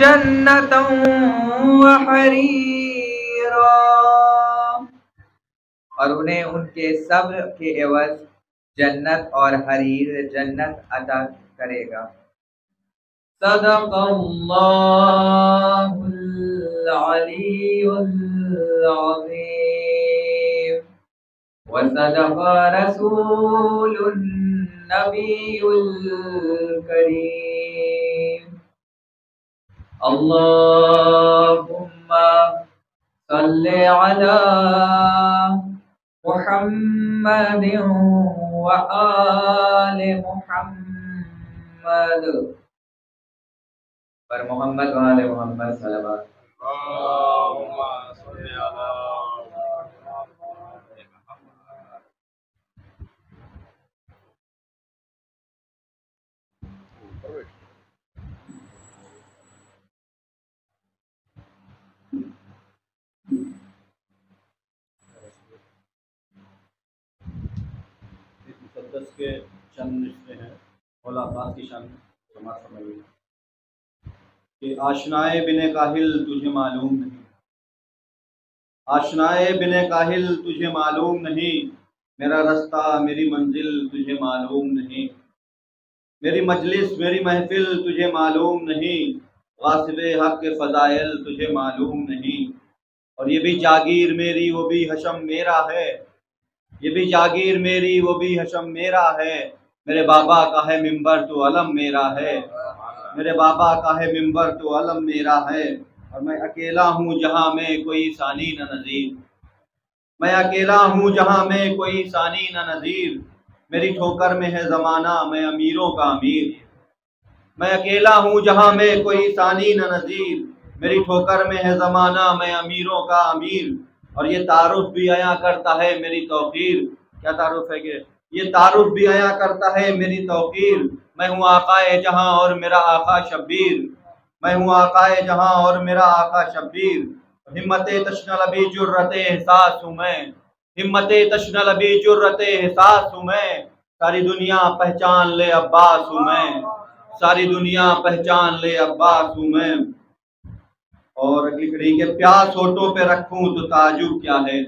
जन्नतन व हरीरा, और उन्हें उनके सब्र के एवज जन्नत और हरीर जन्नत अता करेगा। सदक़ल्लाहुल अलीयुल अज़ीम व सदक़ रसूलुन नबियुल करीम। अल्लाहुम्मा सल्लि अला मुहम्मदिन व आले मुहम्मद पर मोहम्मद व आले मोहम्मद सल्लल्लाहु मुक़द्दस के चंद रिश्ते हैं मुलाकात की शान समाज समझिए कि आशनाए बिने काहिल तुझे मालूम नहीं, आशनाए बिने काहिल तुझे मालूम नहीं, मेरा रास्ता मेरी मंजिल तुझे मालूम नहीं, मेरी मजलिस मेरी महफिल तुझे मालूम नहीं, गासिबे हक के फ़ज़ाइल तुझे मालूम नहीं। और ये भी जागीर मेरी वो भी हशम मेरा है, ये भी जागीर मेरी वो भी हशम मेरा है, मेरे बाबा का है मिंबर तो अलम मेरा है, मेरे बाबा का है मिंबर तो अलम मेरा है। और मैं अकेला हूँ जहाँ में कोई सानी न नज़ीर, मैं अकेला हूँ जहाँ में कोई सानी न नज़ीर, मेरी ठोकर में है ज़माना मैं अमीरों का अमीर, मैं अकेला हूँ जहाँ में कोई सानी न नज़ीर, मेरी ठोकर में है ज़माना मैं अमीरों का अमीर। और ये तारुफ भी आया करता है मेरी तौक़ीर, क्या तारुफ है कि ये तारुफ भी आया करता है मेरी तौक़ीर, मैं हूँ आक़ाए जहाँ और मेरा आक़ा शब्बीर, मैं हूँ आक़ाए जहाँ और मेरा आक़ा शब्बीर। हिम्मते तशनलबी जुर्रते एहसास हूँ मैं, हिम्मते तशनलबी जुर्रते एहसास हूँ मैं, सारी दुनिया पहचान ले अब्बास हूँ मैं, सारी दुनिया पहचान ले अब्बास हूँ मैं। और अगली कड़ी के प्यास होठों पे रखूं तो ताजुब क्या है,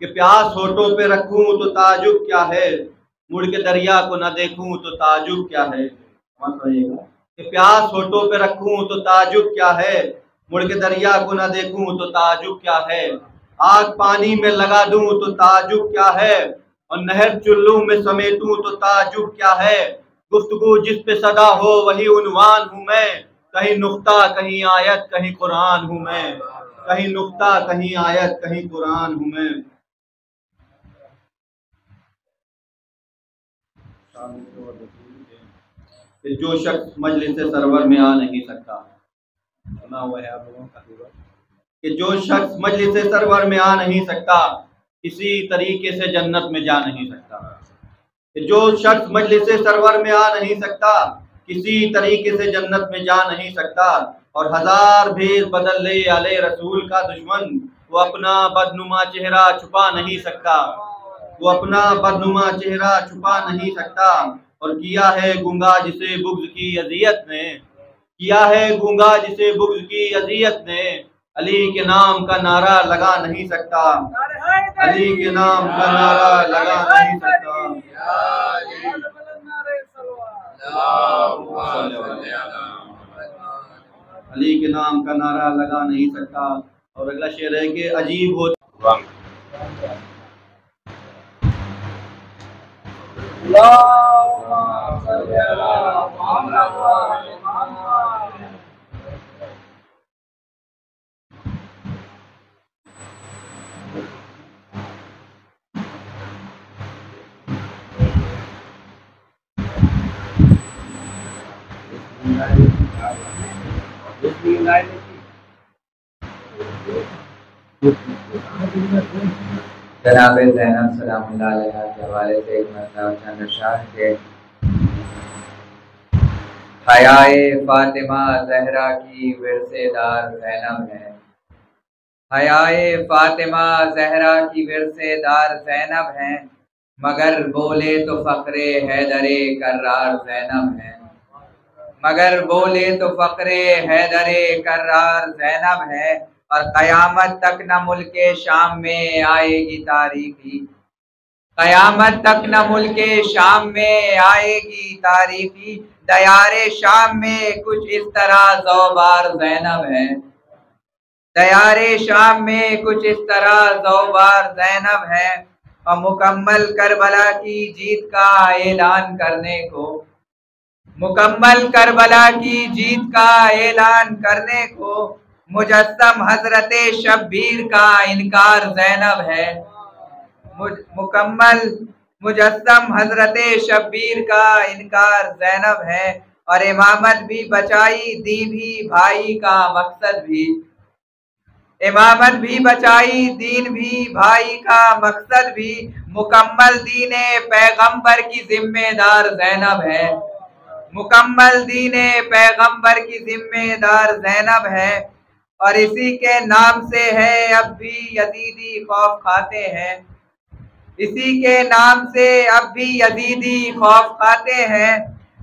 कि प्यास होठों पे रखूं तो ताजुब क्या है, मुड़ के दरिया को न देखूं तो ताजुब क्या है। कि प्यास होठों पे रखूं तो ताजुब क्या है, मुड़ के दरिया को न देखूं तो ताजुब क्या है। आग पानी में लगा दूं तो ताजुब क्या है, और नहर चुल्लू में समेटूं तो ताजुब क्या है। गुफ्तगू जिस पे सदा हो वही उन्वान हूँ मैं, कहीं नुक्ता कहीं आयत कहीं कुरान हूँ मैं, कहीं नुक्ता कहीं आयत कहीं कुरान हूँ मैं। जो शख्स मजलिस सरवर में आ नहीं सकता, सुना हुआ है आप लोगों का कि जो शख्स मजलिस सरवर में आ नहीं सकता किसी तरीके से जन्नत में जा नहीं सकता, कि जो शख्स मजलिस सरवर में आ नहीं सकता किसी तरीके से जन्नत में जा नहीं सकता। और हजार भेद बदल ले आले रसूल का दुश्मन, वो अपना बदनुमा चेहरा छुपा नहीं सकता, वो अपना बदनुमा चेहरा छुपा नहीं सकता। और किया है गूंगा जिसे बुग़्ज़ की अज़ियत ने, किया है गूंगा जिसे बुग़्ज़ की अज़ियत ने, अली के नाम का नारा लगा नहीं सकता, अली के नाम का नारा लगा नहीं सकता। अली के नाम का नारा लगा नहीं सकता। और अगला शेर है कि अजीब हो जनाब ज़ैनब सलामुल्लाह अलैहा के हवाले से एक मतलब चंद अशआर के हयाए फातिमा ज़हरा की विरसेदार ज़ैनब है, हयाए फातिमा ज़हरा की विरसेदार ज़ैनब है, मगर बोले तो फ़ख्रे हैदरे कर्रार ज़ैनब है, मगर बोले तो फकरे हैदरे कर्रार ज़ैनब है। और कयामत तक न मुल्के शाम में आएगी तारीखी, कयामत तक न मुल्के शाम में आएगी तारीखी। दयारे शाम में कुछ इस तरह ज़ौबार ज़ैनब है, दयारे शाम में कुछ इस तरह ज़ौबार ज़ैनब है। और मुकम्मल करबला की जीत का ऐलान करने को, मुकम्मल करबला की जीत का ऐलान करने को मुजस्सम हजरते शब्बीर का इनकार ज़ैनब है। मुकम्मल मुजस्सम हजरते शब्बीर का इनकार ज़ैनब है। और इमामत भी बचाई दी भी भाई का मकसद भी, इमामत भी बचाई दीन भी भाई का मकसद भी। मुकम्मल दीने पैगंबर की जिम्मेदार ज़ैनब है, मुकम्मल दीने पैगंबर की जिम्मेदार ज़ैनब है। और इसी के नाम से है अब भी यजीदी खौफ खाते हैं, इसी के नाम से अब भी यजीदी खौफ खाते हैं।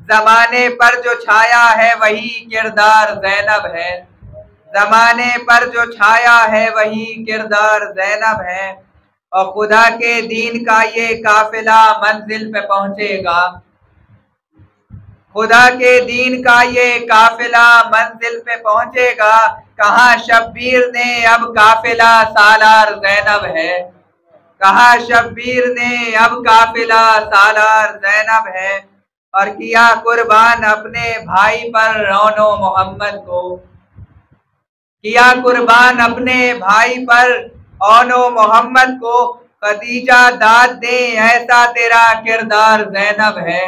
जमाने पर जो छाया है वही किरदार ज़ैनब है, जमाने पर जो छाया है वही किरदार ज़ैनब है। और खुदा के दीन का ये काफिला मंजिल पे पहुंचेगा, खुदा के दीन का ये काफिला मंजिल पे पहुंचेगा। कहा शब्बीर ने अब काफिला सालार ज़ैनब है, कहा शब्बीर ने अब काफिला सालार ज़ैनब है। और किया कुर्बान अपने भाई पर रौनो मोहम्मद को, किया कुर्बान अपने भाई पर औनो मोहम्मद को। खदीजा दाद दे ऐसा तेरा किरदार ज़ैनब है,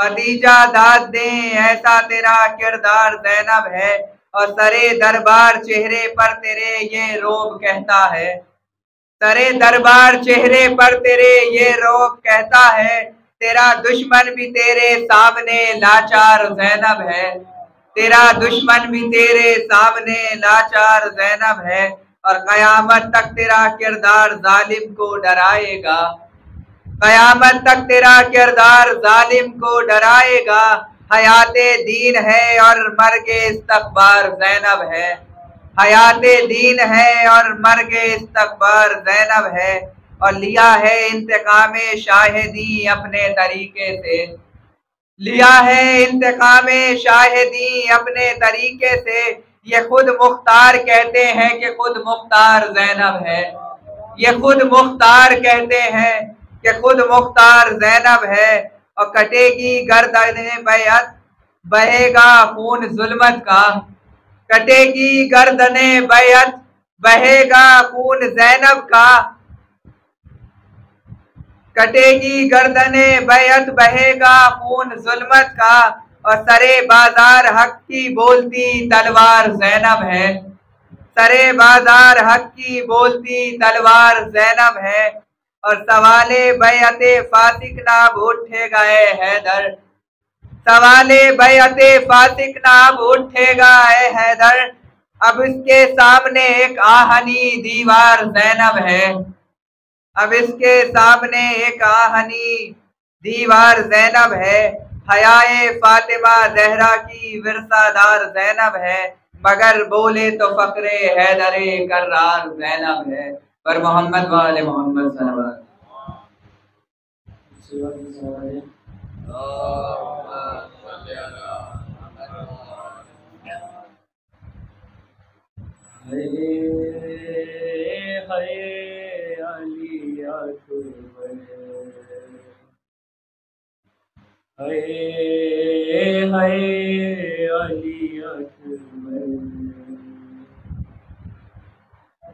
खदीजा दाद दे ऐसा तेरा किरदार ज़ैनब है। और सरे दरबार चेहरे पर तेरे ये रोब कहता है, सरे दरबार चेहरे पर तेरे ये रोब कहता है। तेरा दुश्मन भी तेरे सामने लाचार ज़ैनब है, तेरा दुश्मन भी तेरे सामने लाचार ज़ैनब है। और कयामत तक तेरा किरदार जालिम को डराएगा, कयामत तक तेरा किरदार जालिम को डराएगा। हयाते दीन है और मर्गे इस्तकबार ज़ैनब है, हयाते दीन है और मर्गे इस्तकबार ज़ैनब है। और लिया है इंतकामे शाहिदी अपने तरीके से, लिया है इंतकामे शाहिदी अपने तरीके से। ये खुद मुख्तार कहते हैं कि खुद मुख्तार ज़ैनब है, ये खुद मुख्तार कहते हैं कि खुद मुख्तार ज़ैनब है। और कटेगी गर्दने बैअत बहेगा खून जुल्मत का, कटेगी गर्दने बैअत बहेगा खून ज़ैनब का। कटेगी गर्दने बैअत बहेगा खून जुल्मत का। और सरे बाजार हक की बोलती तलवार ज़ैनब है, सरे बाजार हक की बोलती तलवार ज़ैनब है। और सवाले बैअते फासिक नाब उठेगा ए हैदर, सवाले बैअते फासिक नाब उठेगा ए हैदर। अब इसके सामने एक आहनी दीवार ज़ैनब है, अब इसके सामने एक आहनी दीवार ज़ैनब है। हयाए फातिमा ज़हरा की विरसादार ज़ैनब है। मगर बोले तो फकरे हैदरे कर्रार ज़ैनब है। पर मोहम्मद वाले मोहम्मद सल्लल्लाहु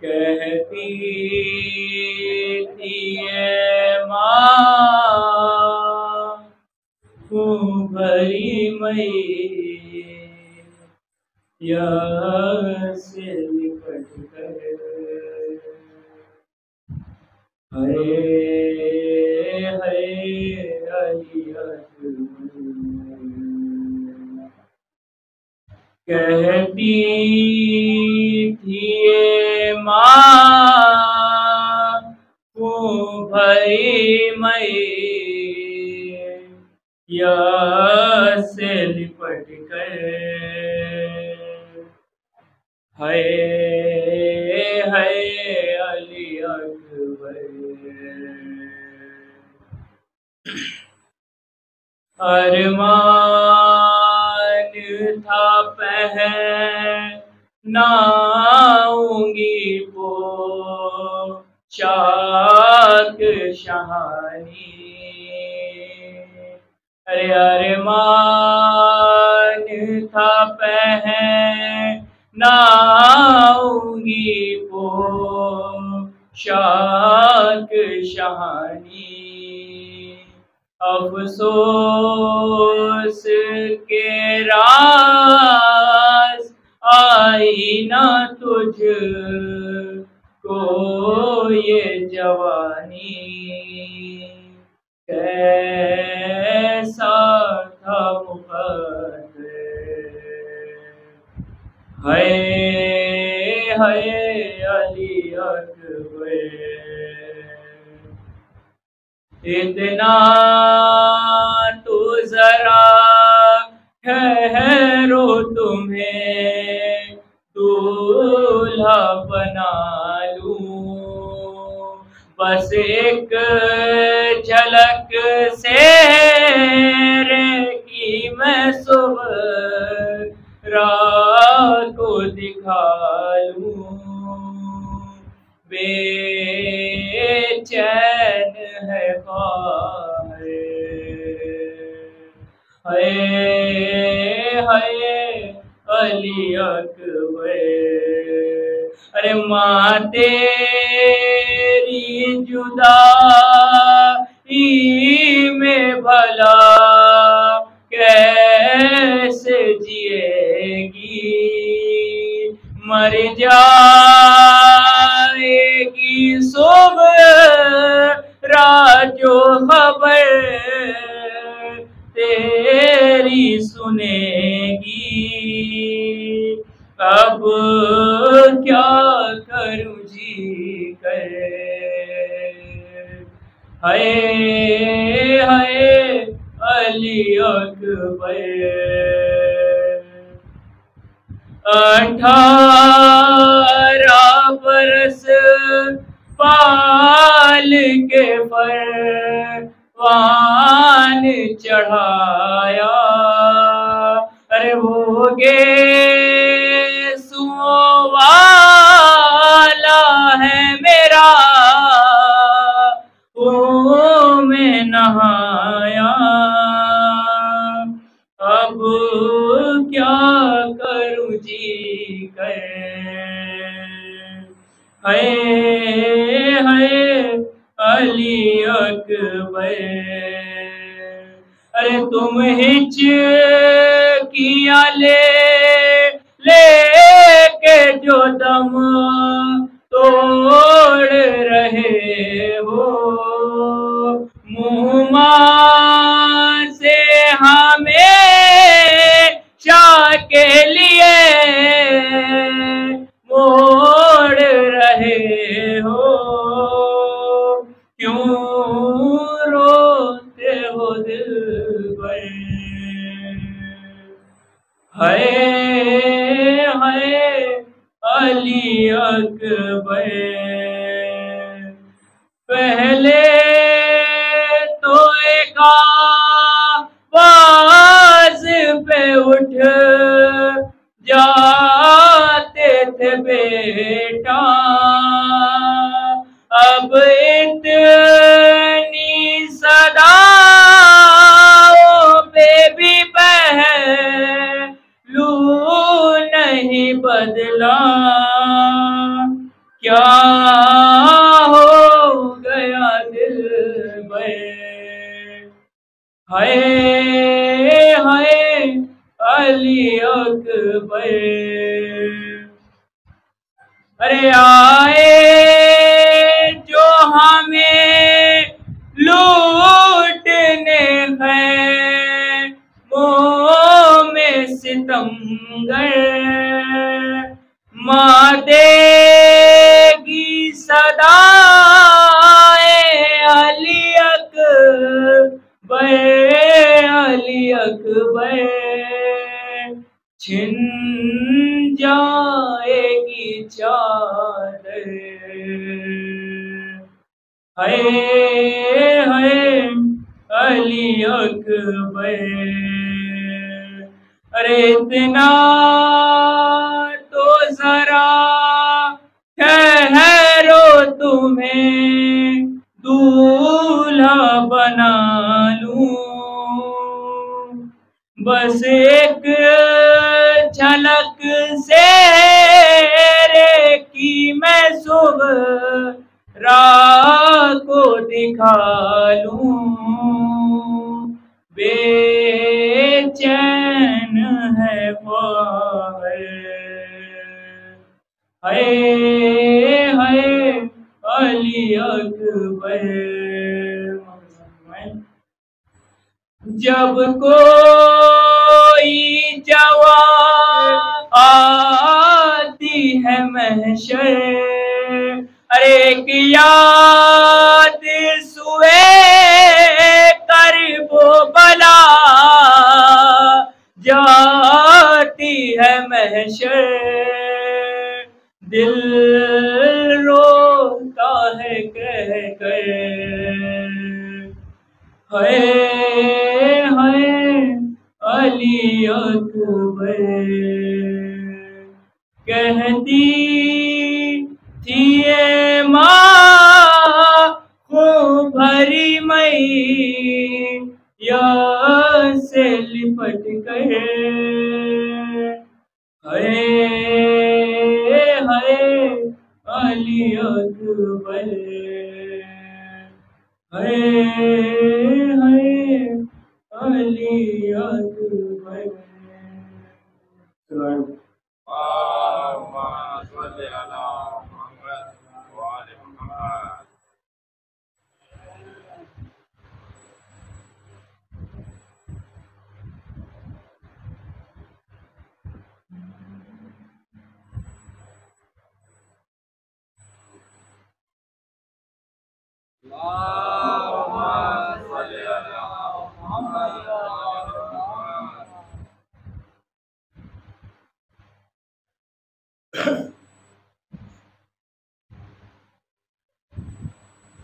कहती थी ये माँ भरी मैया से लिपट कर, कहती थी ये माँ भरी मैया से लिपट है अली अकबर। अरमान था पहनाऊंगी पोशाक शहानी। अरे अरमान था पहनाऊंगी पोशाक शहानी। अफसोस के राज आई न तुझ को ये जवानी। कैसा था मुक़द्दर है अली अकबर। इतना तो जरा ठहरो तुम्हें दूल्हा बना लूं। बस एक झलक से की मैं सुबह रात को दिखा लूं। बेचैन है अली अकबर। अरे माँ तेरी जुदाई में भला कैसे जिएगी। मर जाएगी सुबह रात जो खबर तेरी सुनेगी। अब क्या करूं जी कर है अली अकबर। 18 बरस पाल के परवान चढ़ाया। अरे वो गेसुओं वाला है मेरा वो में नहाया। अब क्या करूं जी कर है अली अकबर। अरे तुम हिचकियां ले के जो दम तोड़ रहे हो। मुँह से हमेशा के लिए मोड़ रहे हो। क्यों रोते हो दिलबर है अली अकबर। पहले तो एक आवाज पे उठ जाते थे बेटा। अब इतनी सदाओं पे भी पहलू नहीं बदला। क्या हो गया दिलबर है अली अकबर। अरे आए जो हमें लूटने हैं मुँह में सितमगर। माँ देगी सदाएं अली अकबर। छिन जाएगी चादर। हाय हाय अली अकबर, अरे इतना तो जरा ठहरो तुम्हें दूल्हा बना लूं। बस एक झलक से रे की मैं सुगरा को दिखा लूं। बेचैन है ख्वाहिश, हाय हाय अली अकबर। जब कोई जवान आती है महशर, अरे एक याद सुए करबो बला जाती है महशर। दिल रोता है कह कर, हाय हाय अली अकबर। कहती थी ये माँ खूब भरी मैया से लिपट कर, हाय हाय अली अकबर, हाय हाय अली अकबर।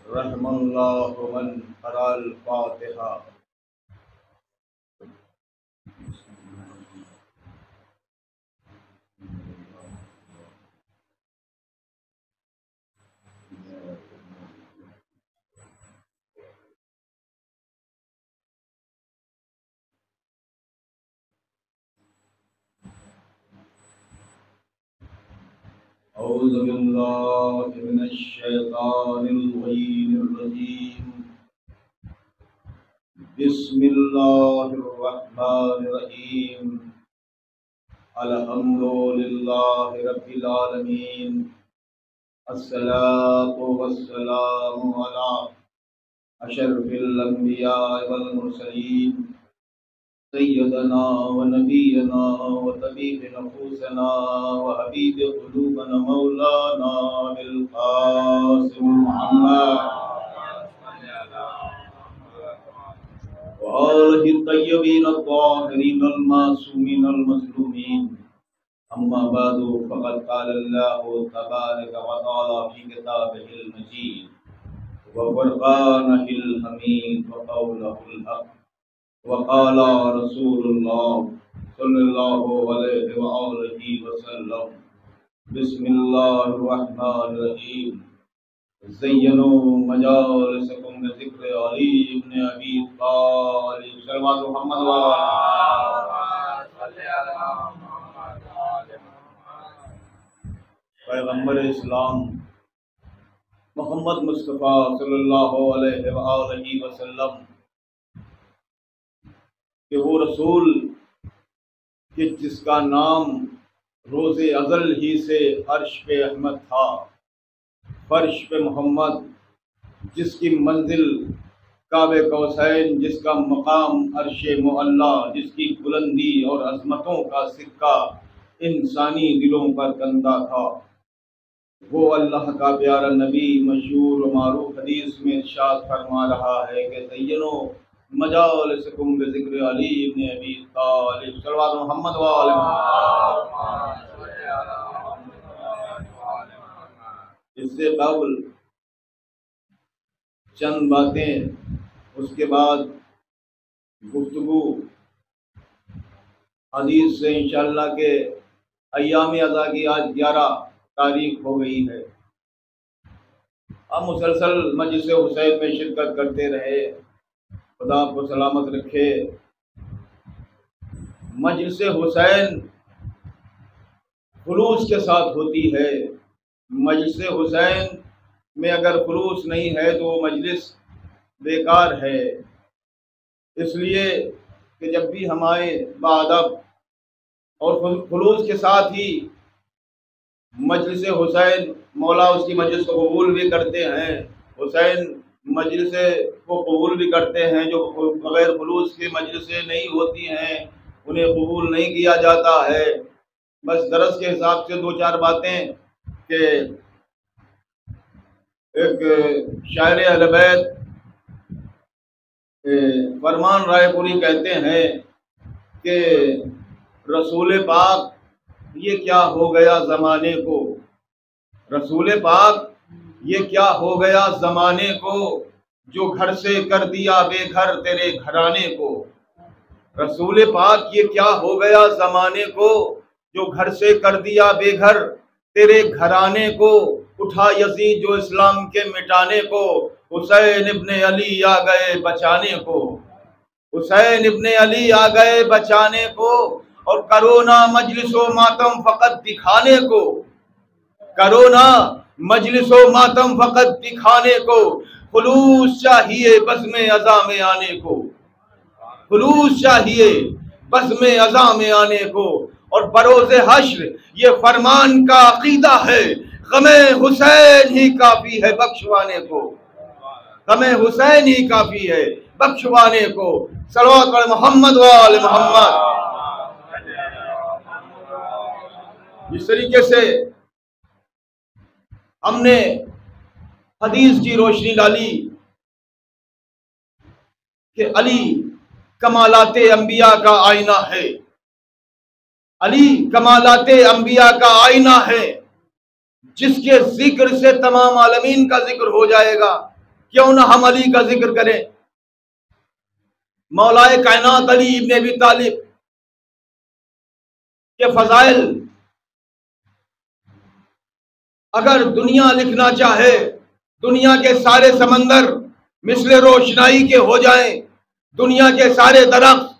रहमल्लाहु मन क़राअल फ़ातिहा। औज़ु बिल्लाहि मिनश शैतानिर रजीम। बिस्मिल्लाहिर रहमानिर रहीम। अल्हम्दुलिल्लाहि रब्बिल आलमीन। अस्सलातु वस्सलामु अला अशरफिल अंबिया वल मुरसलीन सय्यदना व नबीना व तबीब नफूसना व हबीब क़ुलूबना मौलाना बिल क़ासिम मुहम्मद व आलिहि तय्यबीन अत्ताहिरीन अल मासूमीन अल मज़लूमीन। अम्मा बादु फ़क़द क़ाल अल्लाहु तबारक व तआला फ़ी किताबिहिल मजीद व फ़ुरक़ानिहिल हमीद व क़ौलिहिल हक़ व क़ाला रसूलुल्लाह सल्लल्लाहु अलैहि व आलिहि वसल्लम। बिस्मिल्लाहिर रहमानिर रहीम। ज़य्यनु मजालिसकुम बिज़िक्र अली इब्न अबी तालिब। सल्लल्लाहु मुहम्मद व पैगम्बर इस्लाम मोहम्मद मुस्तफ़ा सल्लल्लाहु अलैहि व आलिहि वसल्लम कि वो रसूल कि जिसका नाम रोज़े अज़ल ही से अर्श पे अहमद था, फर्श पे मोहम्मद, जिसकी मंजिल काबे कौसैन, जिसका मकाम अर्शे मुअल्ला, जिसकी बुलंदी और अज़मतों का सिक्का इंसानी दिलों पर कंधा था, वो अल्लाह का प्यारा नबी मशहूर व मारूफ हदीस में इरशाद फरमा रहा है कि ज़य्यनो मजालिसकुम बिज़िक्र अली इब्न अबी तालिब सल्लल्लाहु अलैहि मोहम्मद व आले मोहम्मद। इससे कबल चंद बातें, उसके बाद गुफ्तगू हदीस से इंशाअल्लाह के अय्याम अज़ा की आज 11 तारीख हो गई है। हम मुसलसल मजलिस हुसैन में शिरकत करते रहे, खुदा आपको सलामत रखे। मजलिस हुसैन खुलूस के साथ होती है। मजलिस हुसैन में अगर खुलूस नहीं है तो वो मजलिस बेकार है। इसलिए कि जब भी हम आए बाअदब और खुलूस के साथ ही मजलिस हुसैन, मौला उसकी मजलिस को कबूल भी करते हैं, हुसैन मजलिस को कबूल भी करते हैं। जो बग़ैर खुलूस की मजलिसें नहीं होती हैं उन्हें कबूल नहीं किया जाता है। बस दरस के हिसाब से 2-4 बातें कि एक शायर अहले बैत फरमान रायपुरी कहते हैं कि रसूल पाक ये क्या हो गया ज़माने को, रसूल पाक ये क्या हो गया ज़माने को, जो घर से कर दिया बेघर तेरे घराने को। रसूल पाक ये क्या हो गया ज़माने को, जो घर से कर दिया बेघर तेरे घराने को। उठा यजीद जो इस्लाम के मिटाने को, हुसैन इब्ने अली आ गए बचाने को। हुसैन इब्ने अली आ गए बचाने को। और करो ना मजलिसो मातम फ़कत दिखाने को, करो ना मजलिसो मातम फ़कत दिखाने को। खुलूस चाहिए बज़्म अज़ा में आने को, खुलूस चाहिए बज़्म अज़ा में आने को। और बरोज़े हश्र ये फरमान का अकीदा है, गमे हुसैन ही काफी है बख्शवाने को, गमे हुसैन ही काफी है बख्शवाने को। सल्लल्लाहु अलैहि मोहम्मद व आले मोहम्मद। जिस तरीके से हमने हदीस की रोशनी डाली कि अली कमालाते अंबिया का आईना है, अली कमालाते अंबिया का आईना है, जिसके जिक्र से तमाम आलमीन का जिक्र हो जाएगा। क्यों ना हम अली का जिक्र करें। मौलाए कायनात अली इब्न अबी तालिब के फजाइल अगर दुनिया लिखना चाहे, दुनिया के सारे समंदर मिसले रोशनाई के हो जाएं, दुनिया के सारे दरख्त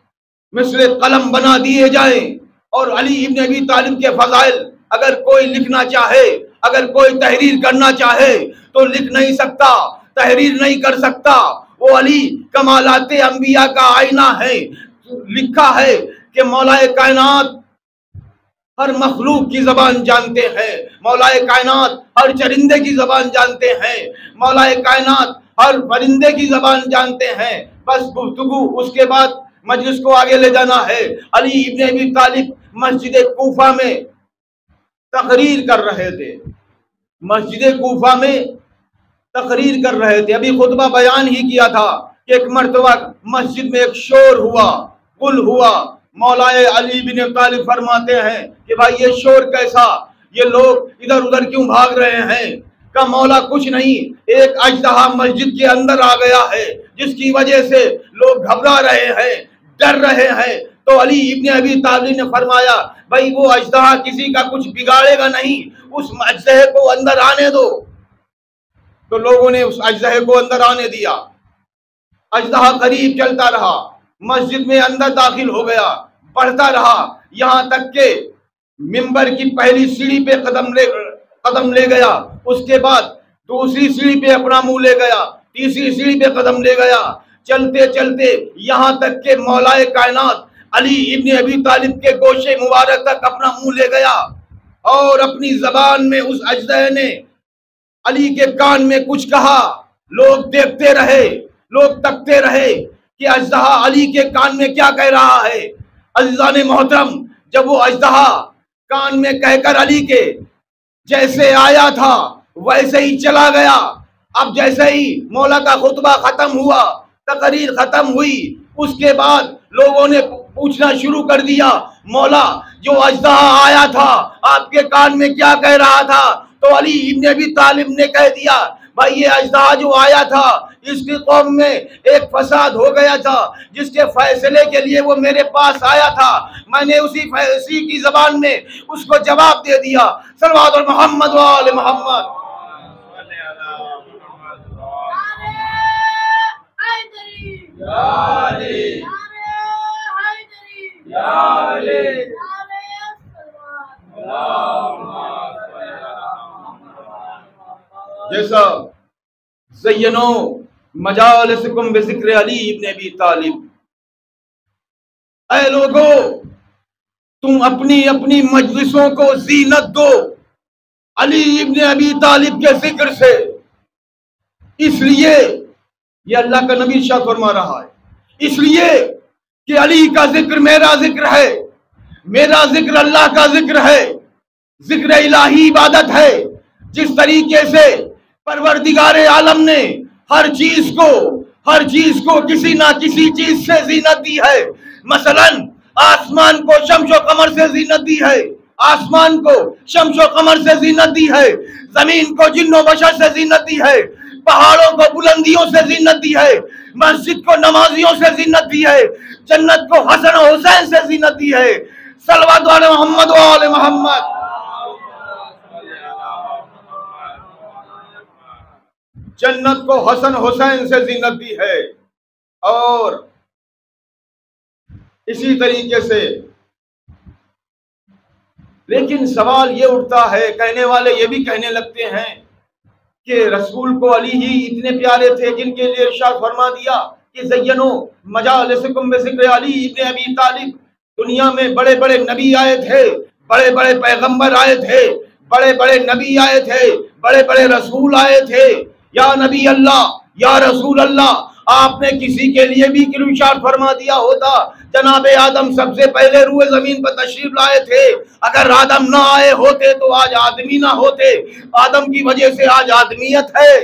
मिसले कलम बना दिए जाएं, और अली इब्न अबी तालिब के फजाइल अगर कोई लिखना चाहे, अगर कोई तहरीर करना चाहे तो लिख नहीं सकता, तहरीर नहीं कर सकता। वो अली कमालाते अंबिया का आईना है। लिखा है कि मौलाए कायनात हर मखलूक की जबान जानते हैं, मौलाए कायनात हर चरिंदे की जबान जानते हैं, मौलाए कायनात हर परिंदे की जबान जानते हैं। बस गुफ्तगू उसके बाद मजलिस को आगे ले जाना है। अली इब्न अबी तालिब मस्जिद कूफा में तकरीर कर रहे थे, मस्जिद कूफा में तकरीर कर रहे थे। अभी खुतबा बयान ही किया था कि एक मर्तबा मस्जिद में एक शोर हुआ, गुल हुआ। मौलाए अली बिन तालिब फरमाते हैं कि भाई ये शोर कैसा, ये लोग इधर उधर क्यों भाग रहे हैं। का मौला कुछ नहीं, एक अजदहा मस्जिद के अंदर आ गया है जिसकी वजह से लोग घबरा रहे हैं, डर रहे हैं। तो अली इब्न अबी तालिब ने फरमाया भाई वो अजदहा किसी का कुछ बिगाड़ेगा नहीं, उस अजदहे को अंदर आने दो। तो लोगों ने उस अजदहे को अंदर आने दिया। अजदहा करीब चलता रहा, मस्जिद में अंदर दाखिल हो गया, बढ़ता रहा, यहां तक के मिंबर की पहली सीढ़ी पे कदम ले गया। उसके बाद दूसरी सीढ़ी पे अपना मुंह ले गया, तीसरी सीढ़ी पे कदम ले गया। चलते चलते यहां तक के मौलाए कायनात अली इब्न अबी तालिब के गोशे मुबारक तक अपना मुंह ले गया और अपनी जबान में उस अजदह ने अली के कान में कुछ कहा। लोग देखते रहे, लोग तकते रहे कि अजदहा अली के कान में क्या कह रहा है। अज़ीज़ान मोहतरम, जब वो अजदहा कान में कहकर अली के जैसे आया था वैसे ही चला गया। अब जैसे ही मौला का खुतबा खत्म हुआ, तकरीर खत्म हुई, उसके बाद लोगों ने पूछना शुरू कर दिया, मौला जो अजदहा आया था आपके कान में क्या कह रहा था? तो अली इब्न अबी तालिब ने कह दिया, भाई ये अजदहा जो आया था इसकी कौम में एक फसाद हो गया था, जिसके फैसले के लिए वो मेरे पास आया था, मैंने उसी की जबान में उसको जवाब दे दिया। सल्लल्लाहु अलैहि मोहम्मद व आले मोहम्मद। जैसा ज़य्यनो मजालिसकुम बिज़िक्र अली इब्न अबी तालिब, ऐ लोगो तुम अपनी अपनी मजलिसों को जीनत दो अली इब्न अबी तालिब के जिक्र से। इसलिए ये अल्लाह का नबी इरशाद फरमा रहा है, इसलिए कि अली का जिक्र मेरा जिक्र है, मेरा जिक्र अल्लाह का जिक्र है, जिक्र इलाही इबादत है। जिस तरीके से परवरदिगारे आलम ने हर चीज को किसी ना किसी चीज से जीनत दी है। मसलन आसमान को शम्स और कमर से जीनत दी है, आसमान को शम्स और कमर से जीनत दी है, जमीन को जिन्नो बशर से जीनत दी है, पहाड़ों को बुलंदियों से जीनत दी है, मस्जिद को नमाजियों से जीनत दी है, जन्नत को हसन हुसैन से जीनत दी है। सल्लल्लाहु अलैहि मोहम्मद व आले मोहम्मद। जन्नत को हसन हुसैन से जीनत दी है। और इसी तरीके से, लेकिन सवाल ये उठता है, कहने वाले ये भी कहने लगते हैं कि रसूल को अली ही इतने प्यारे थे जिनके लिए इरशाद फरमा दिया कि ज़य्यनो मजालिसकुम बिज़िक्र अली इब्न अबी तालिब। दुनिया में बड़े बड़े नबी आए थे, बड़े बड़े पैगंबर आए थे, बड़े बड़े नबी आए थे, बड़े बड़े रसूल आए थे। या नबी अल्लाह, या रसूल अल्लाह, आपने किसी के लिए भी इरशाद फरमा दिया होता, जनाबे आदम सबसे पहले रूए जमीन पर तशरीफ लाए थे, अगर आदम ना आए होते तो आज आदमी ना होते, आदम की वजह से आज आदमियत है।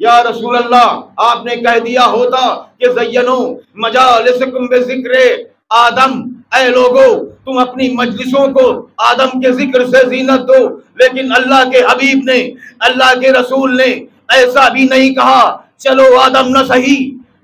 या रसूल अल्लाह, आपने कह दिया होता कि ज़य्यनो मजालिसकुम बिज़िक्र आदम, ऐ लोगो तुम अपनी मजलिसों को आदम के जिक्र से जीनत दो। लेकिन अल्लाह के हबीब ने, अल्लाह के रसूल ने ऐसा भी नहीं कहा, चलो आदम न सही,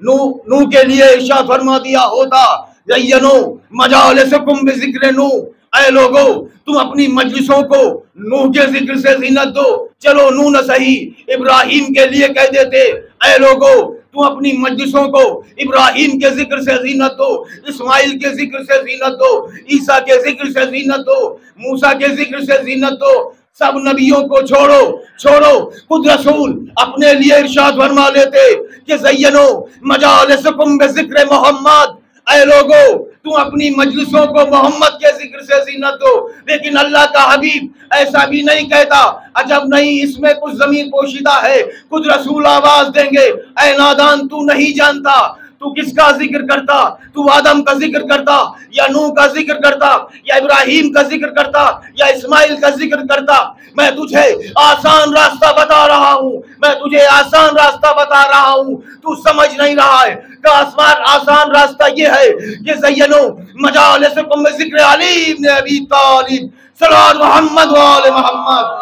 नू के लिए इरशाद फरमा दिया होता, ज़य्यनो मजालिसकुम बिज़िक्र नू, ऐ लोगो तुम अपनी मजलिसों को नूह के जिक्र से जीनत दो, चलो नूह न सही इब्राहिम के लिए कह देते, ऐ लोगो तुम अपनी मजलिसों को इब्राहिम के जिक्र से जीनत दो, इस्माइल के जिक्र से जीनत दो, ईसा के जिक्र से जीनत दो, मूसा के जिक्र से जीनत दो। सब नबियों को छोड़ो खुद रसूल अपने लिए इरशाद फरमा लेते कि ज़य्यनो मजालिसकुम बिज़िक्र मोहम्मद, ऐ लोगो तुम अपनी मजलिसों को मोहम्मद के जिक्र से जीनत दो। लेकिन अल्लाह का हबीब ऐसा भी नहीं कहता। अजब नहीं, इसमें कुछ जमीन पोशीदा है। खुद रसूल आवाज देंगे, ऐ नादान तू नहीं जानता, तू किसका जिक्र करता? तू आदम का जिक्र करता, या नूह का जिक्र करता, या इब्राहिम का जिक्र करता, या इस्माइल का जिक्र करता? मैं तुझे आसान रास्ता बता रहा हूँ, मैं तुझे आसान रास्ता बता रहा हूँ, तू समझ नहीं रहा है। का आसान रास्ता ये है कि ज़य्यनो मजालिसकुम बिज़िक्र अली इब्न अबी तालिब, सल्लल्लाहु मोहम्मद व आले मोहम्मद।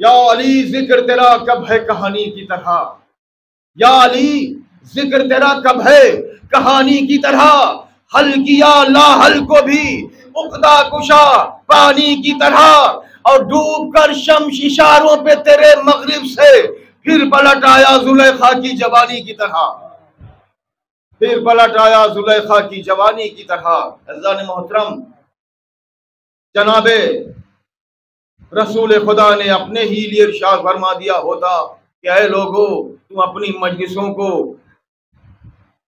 या अली जिक्र तेरा कब है कहानी की तरह, या अली जिक्र तेरा कब है कहानी की तरह, हल किया लाहल को भी उक़दा कुशा पानी की तरह, और डूब कर शम्स इशारों पे तेरे मगरिब से फिर पलट आया जुलेखा की जवानी की तरह, फिर पलट आया जुलेखा की जवानी की तरह। अज़ान मोहतरम, जनाबे रसूल खुदा ने अपने ही लिए इरशाद फरमा दिया होता कि ऐ लोगो तुम अपनी मजलिसों को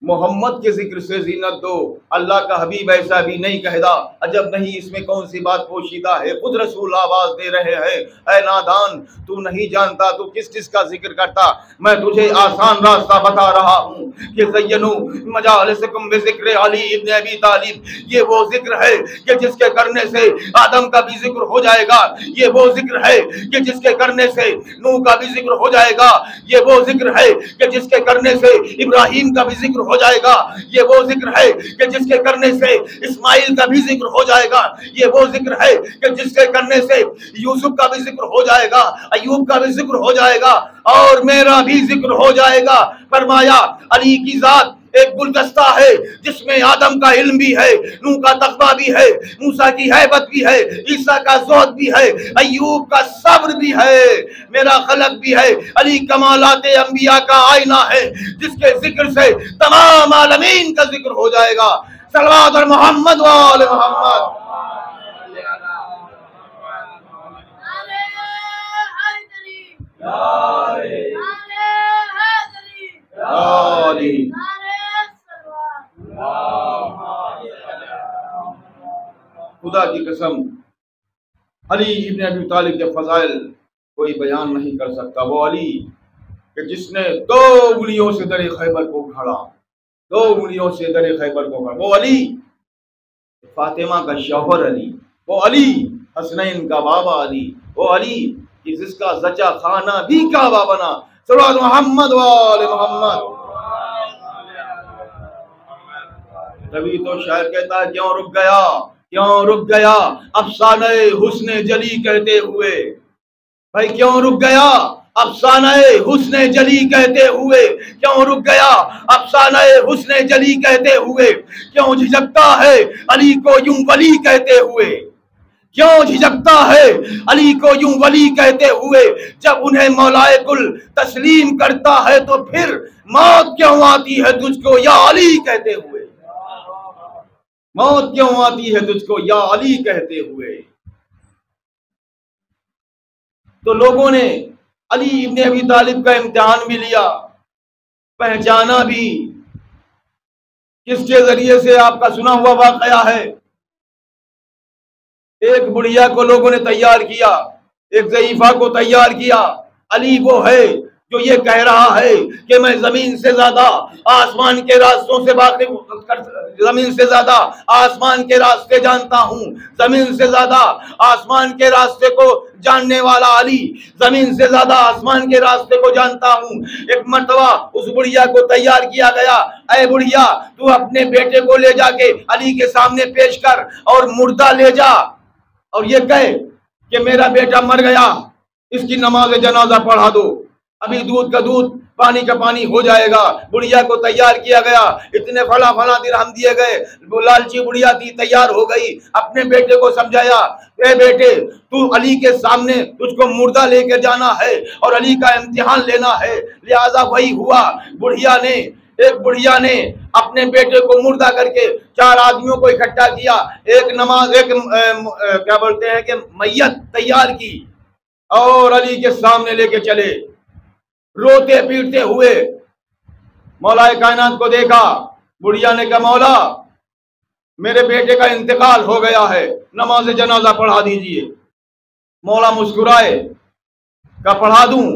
मोहम्मद के जिक्र से जीनत दो। अल्लाह का हबीब ऐसा भी नहीं कहता, अजब नहीं इसमें कौन सी बात पोशीदा है। खुद रसूल आवाज दे रहे हैं, ऐ नादान तू नहीं जानता तू किस किस का जिक्र करता। मैं तुझे आसान रास्ता बता रहा हूँ कि ज़य्यनू मजालिसकुम बिज़िक्र अली इब्न अबी तालिब, ये वो जिक्र है कि जिसके करने से आदम का भी जिक्र हो जाएगा। ये वो जिक्र है कि जिसके करने से नूह का भी जिक्र हो जाएगा। ये वो जिक्र है कि जिसके करने से इब्राहिम का भी जिक्र हो जाएगा। ये वो जिक्र है कि जिसके करने से इस्माइल का भी जिक्र हो जाएगा। ये वो जिक्र है कि जिसके करने से यूसुफ का भी जिक्र हो जाएगा, अयूब का भी जिक्र हो जाएगा और मेरा भी जिक्र हो जाएगा। फरमाया अली की जात एक गुलदस्ता है जिसमें आदम का इल्म भी है, नूह का तकवा भी है, मूसा की हैबत भी है, ईसा का ज़ोहद भी है, अय्यूब का सब्र भी है, मेरा खलक भी है। अली कमालाते अंबिया का आईना है जिसके जिक्र से तमाम आलमीन का जिक्र हो जाएगा। सल्लल्लाहु अलैहि मोहम्मद व आले मोहम्मद। खुदा की कसम अली इब्न अबी तालिब के फजाइल कोई बयान नहीं कर सकता। वो अली कि जिसने 2 उंगलियों से दरे खैबर को उखाड़ा, 2 उंगलियों से दरे खैबर को उखाड़ा। वो अली फातिमा का शौहर अली, वो अली हसनैन का बाबा अली, वो अली कि जिसका जचा खाना भी काबा बना। सल्लल्लाहु मोहम्मद व आले मोहम्मद। तभी तो शायर कहता है क्यों रुक गया, क्यों रुक गया अफसाने हुस्ने जली कहते हुए। भाई क्यों रुक गया अफसाने हुस्ने जली कहते हुए, क्यों रुक गया अफसाने हुस्ने जली कहते हुए। क्यों झिझकता है अली को यूं वली कहते हुए, क्यों झिझकता है अली को यूं वली कहते हुए। जब उन्हें मौलाए कुल तस्लीम करता है तो फिर मौत क्यों आती है तुझको या अली कहते हुए, मौत क्यों आती है तुझको या अली कहते हुए। तो लोगों ने अली इब्न अबी तालिब का इम्तिहान भी लिया, पहचाना भी। किसके जरिए से आपका सुना हुआ वाकया है। एक बुढ़िया को लोगों ने तैयार किया, एक ज़ईफा को तैयार किया। अली वो है जो ये कह रहा है कि मैं जमीन से ज्यादा आसमान के रास्तों से जमीन से ज्यादा आसमान के रास्ते जानता हूँ, जमीन से ज्यादा आसमान के रास्ते को जानने वाला अली, जमीन से ज्यादा आसमान के रास्ते को जानता हूँ। एक मर्तबा उस बुढ़िया को तैयार किया गया, ऐ बुढ़िया तू अपने बेटे को ले जाके अली के सामने पेश कर और मुर्दा ले जा और ये कहे कि मेरा बेटा मर गया, इसकी नमाज जनाजा पढ़ा दो, अभी दूध का दूध पानी का पानी हो जाएगा। बुढ़िया को तैयार किया गया, इतने फला फला दिरहम दिए गए। वो लालची बुढ़िया थी, तैयार हो गई। अपने बेटे को समझाया, ए बेटे तू अली के सामने तुझको मुर्दा लेकर जाना है और अली का इम्तिहान लेना है। लिहाजा वही हुआ। एक बुढ़िया ने अपने बेटे को मुर्दा करके 4 आदमियों को इकट्ठा किया, एक क्या बोलते हैं कि मैयत तैयार की और अली के सामने लेके चले। रोते पीटते हुए मौलाए कायनात को देखा। बुढ़िया ने कहा, मौला मेरे बेटे का इंतकाल हो गया है, नमाज जनाजा पढ़ा दीजिए। मौला मुस्कुराए, का पढ़ा दूं?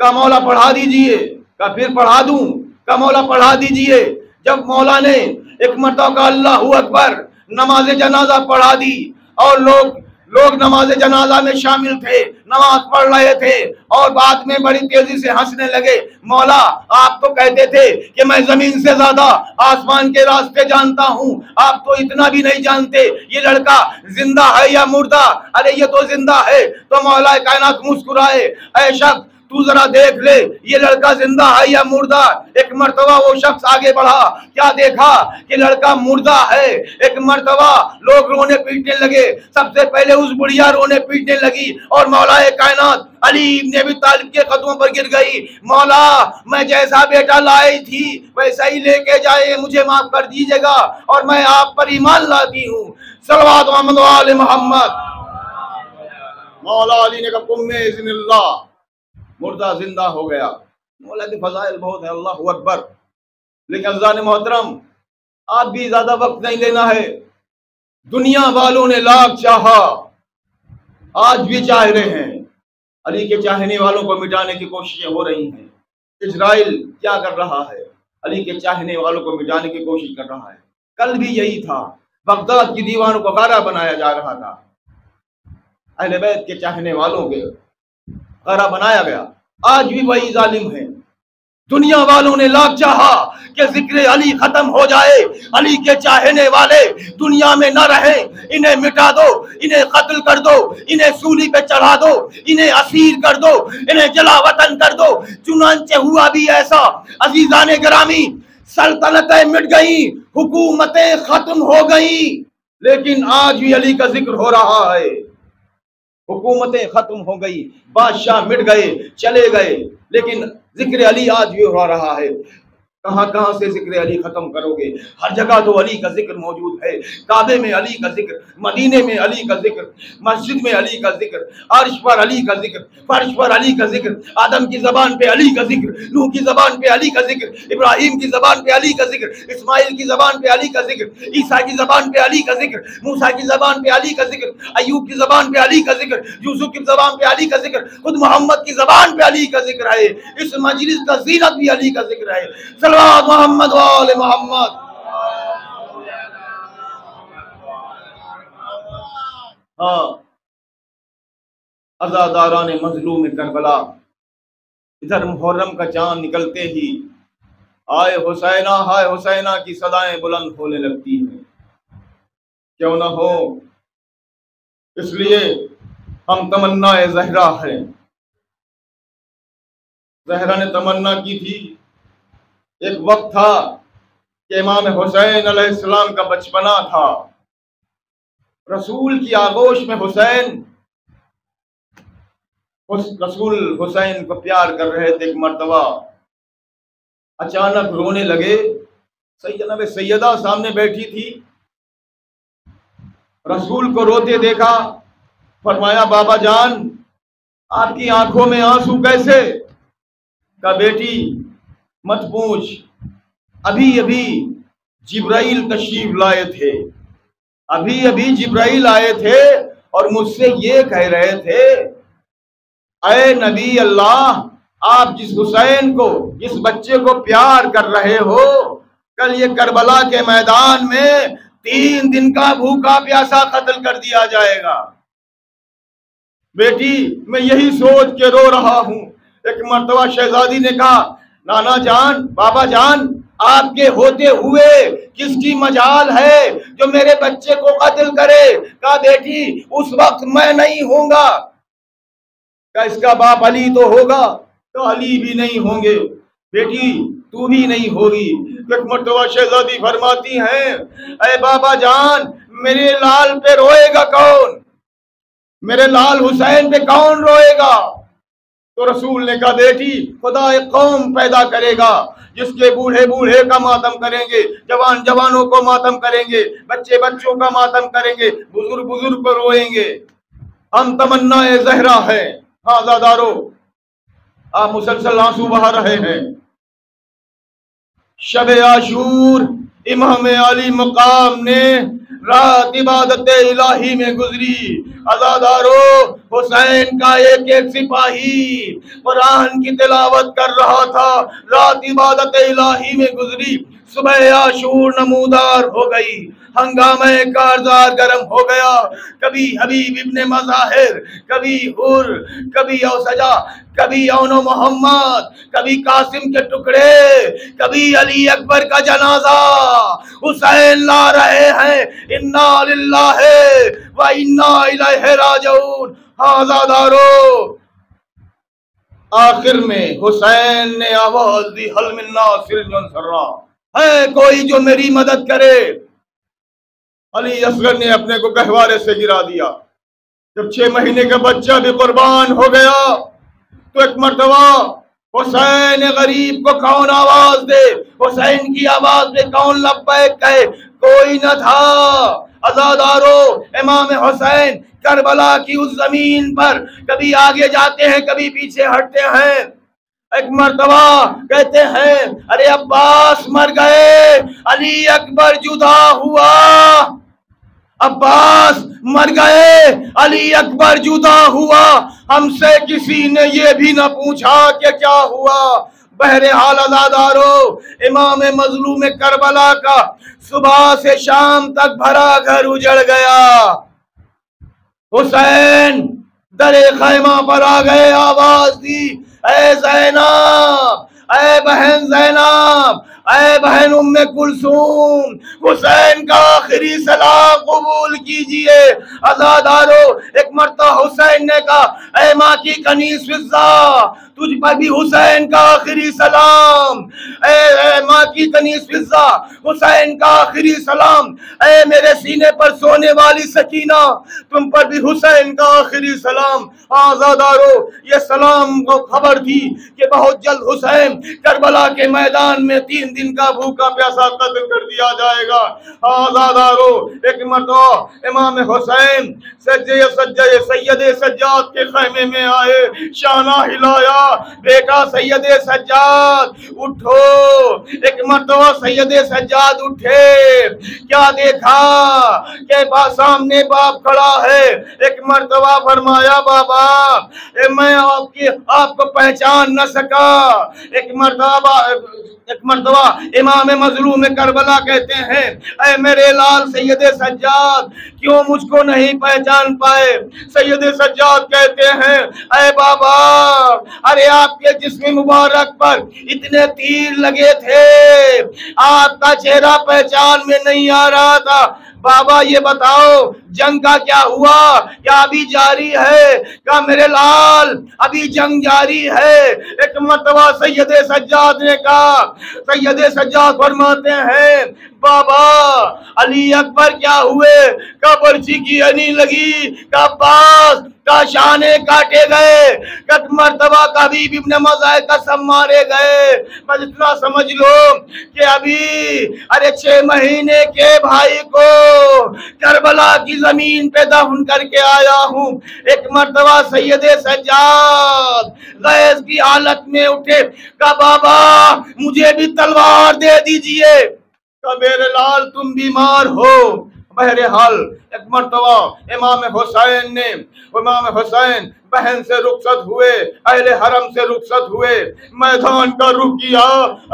का मौला पढ़ा दीजिए। का फिर पढ़ा दूं? का मौला पढ़ा दीजिए। जब मौला ने एक मरतबा अल्लाहू अकबर नमाज जनाजा पढ़ा दी और लोग नमाज जनाजा में शामिल थे, नमाज पढ़ रहे थे और बाद में बड़ी तेजी से हंसने लगे। मौला आप तो कहते थे कि मैं जमीन से ज्यादा आसमान के रास्ते जानता हूँ, आप तो इतना भी नहीं जानते ये लड़का जिंदा है या मुर्दा। अरे ये तो जिंदा है। तो मौला कायनात मुस्कुराए, ऐ शख्स तू जरा देख ले ये लड़का जिंदा है या मुर्दा। एक मर्तबा वो शख्स आगे बढ़ा, क्या देखा कि लड़का मुर्दा है। एक मर्तबा लोग रोने पीटने लगे, सबसे पहले उस बुढ़िया रोने पीटने लगी और मौलाए कायनात अली इब्न अबी तालिब के कदमों पर गिर गई। मौला मैं जैसा बेटा लाई थी वैसा ही लेके जाए, मुझे माफ कर दीजिएगा और मैं आप पर ईमान लाती हूँ। सल्लल्लाहु अलैहि मोहम्मद। मौला अली ने कहा कुम्मे इज़्निल्लाह, मुर्दा जिंदा हो गया। मौला की फजाइल बहुत है, अल्लाहू अकबर। लेकिन अज़ान मोहतरम, आप भी ज्यादा वक्त नहीं लेना है। दुनिया वालों ने लाख चाहा, आज भी चाह रहे हैं। अली के चाहने वालों को मिटाने की कोशिशें हो रही हैं। इजराइल क्या कर रहा है? अली के चाहने वालों को मिटाने की कोशिश कर रहा है। कल भी यही था, बगदाद की दीवारों को गारा बनाया जा रहा था, अहले बैत के चाहने वालों के गारा बनाया गया। आज भी वही जालिम है। दुनिया वालों ने लाख चाहा कि जिक्र अली खत्म हो जाए, अली के चाहने वाले दुनिया में न रहे, इन्हें मिटा दो, इन्हें कत्ल कर दो, इन्हें सूली पे चढ़ा दो, इन्हें असीर कर दो, इन्हें जला वतन कर दो। चुनांचे हुआ भी ऐसा। अजीजाने गिरामी, सल्तनतें मिट गई, हुकूमतें खत्म हो गई, लेकिन आज भी अली का जिक्र हो रहा है। हुकूमतें खत्म हो गई, बादशाह मिट गए, चले गए, लेकिन जिक्र अली आज भी हो रहा है। कहां कहां से जिक्र अली खत्म करोगे? हर जगह तो अली का जिक्र मौजूद है। काबे में अली का जिक्र, मदीने में अली का जिक्र, मस्जिद में अली का जिक्र, अर्श पर अली का जिक्र, फर्श पर अली का जिक्र, आदम की जबान पे अली का जिक्र, नूह की जबान पे अली का जिक्र, इब्राहिम की जबान पे अली का जिक्र, इस्माइल की जबान पे अली का जिक्र, ईसा की जबान पे अली का जिक्र, मूसा की जबान पे अली का जिक्र, अय्यूब की जबान पे अली का जिक्र, यूसुफ की जबान पे अली का जिक्र, खुद मोहम्मद की जबान पे अली का जिक्र है। इस मजलिस का जीनत भी अली का जिक्र है। मोहम्मद वाले मोहम्मद। हाँ, अज़ादारान मज़लूम करबला, इधर मुहर्रम का चांद निकलते ही आए हुसैना, हाय हुसैना की सदाएं बुलंद होने लगती हैं। क्यों ना हो, इसलिए हम तमन्ना ज़हरा है। ज़हरा ने तमन्ना की थी, एक वक्त था कि इमाम हुसैन अलैहिस्सलाम का बचपना था, रसूल की आगोश में रसूल हुसैन को प्यार कर रहे थे। एक मर्तबा अचानक रोने लगे। जनाब सैयदा सामने बैठी थी, रसूल को रोते देखा, फरमाया बाबा जान आपकी आंखों में आंसू कैसे? कहा बेटी मत पूछ, अभी अभी जिब्राइल तशरीफ लाए थे, अभी अभी जिब्राइल आए थे और मुझसे ये कह रहे थे, ऐ नबी अल्लाह आप जिस हुसैन को, जिस बच्चे को प्यार कर रहे हो, कल ये करबला के मैदान में 3 दिन का भूखा प्यासा कत्ल कर दिया जाएगा। बेटी मैं यही सोच के रो रहा हूं। एक मर्तबा शहजादी ने कहा, नाना जान, बाबा जान, आपके होते हुए किसकी मजाल है जो मेरे बच्चे को कत्ल करे? कहा बेटी उस वक्त मैं नहीं होऊंगा। कहा इसका बाप अली तो होगा? तो अली भी नहीं होंगे, बेटी तू भी नहीं होगी। एक मर्तबा शहजादी फरमाती हैं, अरे बाबा जान मेरे लाल पे रोएगा कौन? मेरे लाल हुसैन पे कौन रोएगा? तो रसूल ने कहा बेटी खुदा एक कौम पैदा करेगा जिसके बूढ़े बूढ़े का मातम करेंगे, जवान जवानों को मातम करेंगे, बच्चे बच्चों का मातम करेंगे, बुजुर्ग बुजुर्ग को रोएंगे। हम तमन्ना ज़हरा है। हाँ ज़ादारो, आप मुसलसल आंसू बहा रहे हैं। शब आशूर इमाम अली मकाम ने रात इबादत इलाही में गुजरी। अज़ादारो, हुसैन का एक एक सिपाही कुरान की तिलावत कर रहा था, रात इबादत इलाही में गुजरी। सुबह आशूर नमूदार हो गई, हंगामे कारजार गर्म हो गया। कभी हबीब इब्ने मज़ाहिर, कभी हुर, कभी औसजा, कभी औनो मोहम्मद, कभी कासिम के टुकड़े, कभी अली अकबर का जनाजा हुसैन ला रहे हैं। इन्ना लिल्लाहि व इन्ना इलैहि राजिऊन। हाँ ज़ादारो, आखिर में हुसैन ने आवाज दी, हल मिन नासिर सर्रा, है कोई जो मेरी मदद करे? अली असगर ने अपने को गहवारे से गिरा दिया। जब 6 महीने का बच्चा भी कुर्बान हो गया तो एक मर्तबा हुसैन गरीब को कौन आवाज दे? हुसैन की आवाज पे कौन लब्बैक कहे? कोई न था। अज़ादारो, इमाम हुसैन करबला की उस जमीन पर कभी आगे जाते हैं, कभी पीछे हटते हैं। एक मर्तबा कहते हैं अरे अब्बास मर गए, अली अकबर जुदा हुआ। अब्बास मर गए, अली अकबर जुदा हुआ, हमसे किसी ने ये भी न पूछा कि क्या हुआ। बहरहाल अज़ादारो, इमाम मजलूम करबला का सुबह से शाम तक भरा घर उजड़ गया। हुसैन दरे खैमा पर आ गए, आवाज दी, ऐ ज़ैनब, ऐ बहन ज़ैनब, ऐ बहन उम्मे कुलसूम, हुसैन का आखिरी सलाम कबूल कीजिए। अज़ादारो, एक मर्तबा हुसैन ने कहा, ऐ माँ की कनीज़ फिज़्ज़ा, तुझ पर भी हुसैन का आखिरी सलाम। ऐ माँ की कनीज़ फिज़्ज़ा, हुसैन का आखिरी सलाम। ऐ मेरे सीने पर सोने वाली सकीना, तुम पर भी हुसैन का आखिरी सलाम। आज़ादारो, ये सलाम को खबर थी कि बहुत जल्द हुसैन करबला के मैदान में 3 दिन का भूखा प्यासा कत्ल कर दिया जाएगा। आज़ादारो, एक मर्तबा इमाम हुसैन सज्जे सैयदे सज्जाद के खैमे में आए, शाना हिलाया, बेटा सैयदे सज्जाद उठो। एक मर्तबा सैयदे सज्जाद उठे, क्या देखा के सामने बाप खड़ा है। एक मर्तबा फरमाया, बाबा मैं आपको पहचान न सका। एक मर्तबा इमाम मजलूम करबला कहते हैं, ऐ मेरे लाल सैयदे सज्जाद, क्यों मुझको नहीं पहचान पाए। सैयदे सज्जाद कहते हैं, ऐ बाबा, अरे आपके जिस्म मुबारक पर इतने तीर लगे थे, आपका चेहरा पहचान में नहीं आ रहा था। बाबा ये बताओ जंग का क्या हुआ, क्या अभी जारी है? क्या मेरे लाल अभी जंग जारी है? एक मर्तबा सैयदे सज्जाद ने कहा, सैयदे सज्जाद फरमाते हैं, बाबा अली अकबर क्या हुए? का बर्ची की अनी लगी, का अब्बास का शाने काटे गए, कत मर्तबा का हबीब इब्न मज़ाह कसम मारे गए। बस इतना समझ लो कि अभी अरे 6 महीने के भाई को करबला की जमीन पे दफन करके आया हूँ। एक मर्तबा सैयदे सज्जाद गैस की हालत में उठे, का बाबा मुझे भी तलवार दे दीजिए। का मेरे लाल तुम बीमार हो। बहरहाल एक मर्तबा इमाम हुसैन बहन से रुखसत हुए, अहले हरम से रुखसत हुए, मैदान का रुख किया।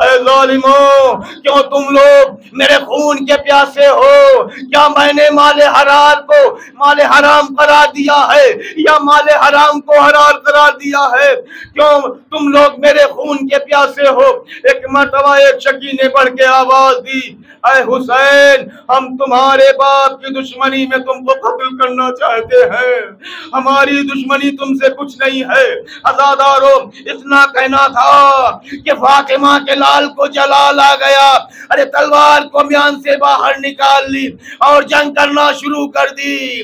ऐ जालिमों, क्यों तुम लोग मेरे खून के प्यासे हो? क्या मैंने माले हराम करार दिया है या माले हराम को हलाल करार दिया है? क्यों तुम लोग मेरे खून के प्यासे हो? एक मर्तबा एक शकी ने बढ़ के आवाज दी, ऐ हुसैन, हम तुम्हारे बाप की दुश्मनी में तुमको कत्ल करना चाहते हैं, हमारी दुश्मनी तुमसे कुछ नहीं है। अज़ादारो, इतना कहना था कि फातिमा के लाल को जलाल आ गया। अरे तलवार को म्यान से बाहर निकाल ली और जंग करना शुरू कर दी।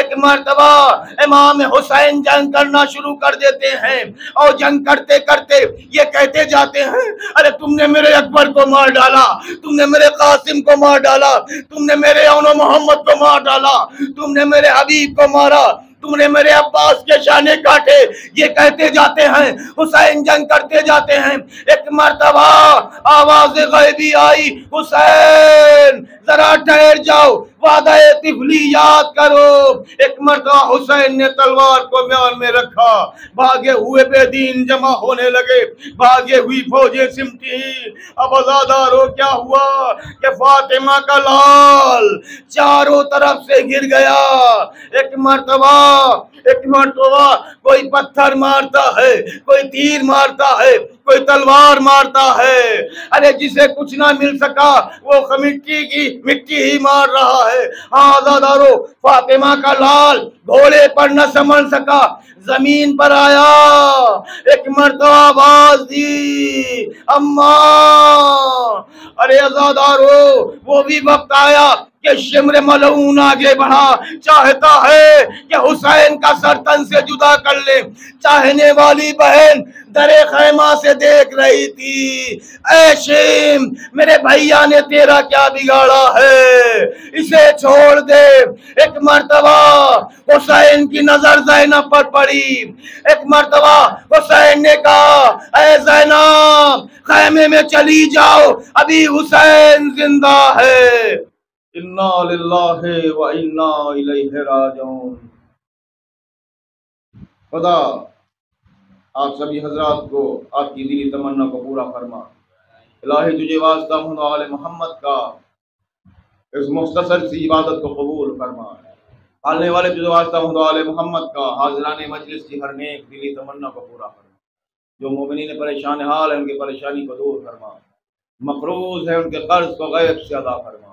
एक मर्तबा इमाम हुसैन जंग करना शुरू कर देते हैं और जंग करते करते ये कहते जाते हैं, अरे तुमने मेरे अकबर को मार डाला, तुमने मेरे कासिम को मार डाला, तुमने मेरे औनो मोहम्मद को मार डाला, तुमने मेरे हबीब को मारा, तुमने मेरे अब्बास के शाने काटे। ये कहते जाते हैं, हुसैन जंग करते जाते हैं। एक मर्तबा आवाज गैबी आई, हुसैन जरा ठहर जाओ, वादा तिफली याद करो। एक मर्तबा हुसैन ने तलवार को म्यान में रखा, भागे हुए बेदीन जमा होने लगे, भागे हुई फौजें सिमटी। अब अज़ादारो क्या हुआ कि फातिमा का लाल चारों तरफ से गिर गया। एक मर्तबा कोई पत्थर मारता है, कोई तीर मारता है, कोई तलवार मारता है। अरे जिसे कुछ ना मिल सका वो मिट्टी ही मार रहा है। हाँ अज़ादारो, फातिमा का लाल घोड़े पर न संभल सका, जमीन पर आया। एक मर्तबा आवाज दी, अम्मा। अरे अज़ादारो, वो भी वक्त आया कि शिम्र मलऊन आगे बढ़ा, चाहता है कि हुसैन का सर तन से जुदा कर ले। चाहने वाली बहन दरे खैमा से देख रही थी, ऐ शिम मेरे भैया ने तेरा क्या बिगाड़ा है, इसे छोड़ दे। एक मर्तबा हुसैन की नजर ज़ैनब पर पड़ी। एक मर्तबा हुसैन ने कहा, ऐ ज़ैनब खैमे में चली जाओ, अभी हुसैन जिंदा है। इन्ना लिल्लाहि व इन्ना इलैहि राजिऊन। खुदा आप सभी हजरात को आपकी दिली तमन्ना को पूरा फरमा। इलाही तुझे वास्ता आले मोहम्मद का इस मुख्तसर सी इबादत को कबूल फरमा। हालने वाले तुझे वास्ता आले मोहम्मद का हाज़िराने मजलिस की हर नेक दिली तमन्ना को पूरा फरमा। जो मोमिनीन परेशान हाल है उनकी परेशानी को दूर फरमा। मकरूज है उनके कर्ज को गैब से अदा फरमा।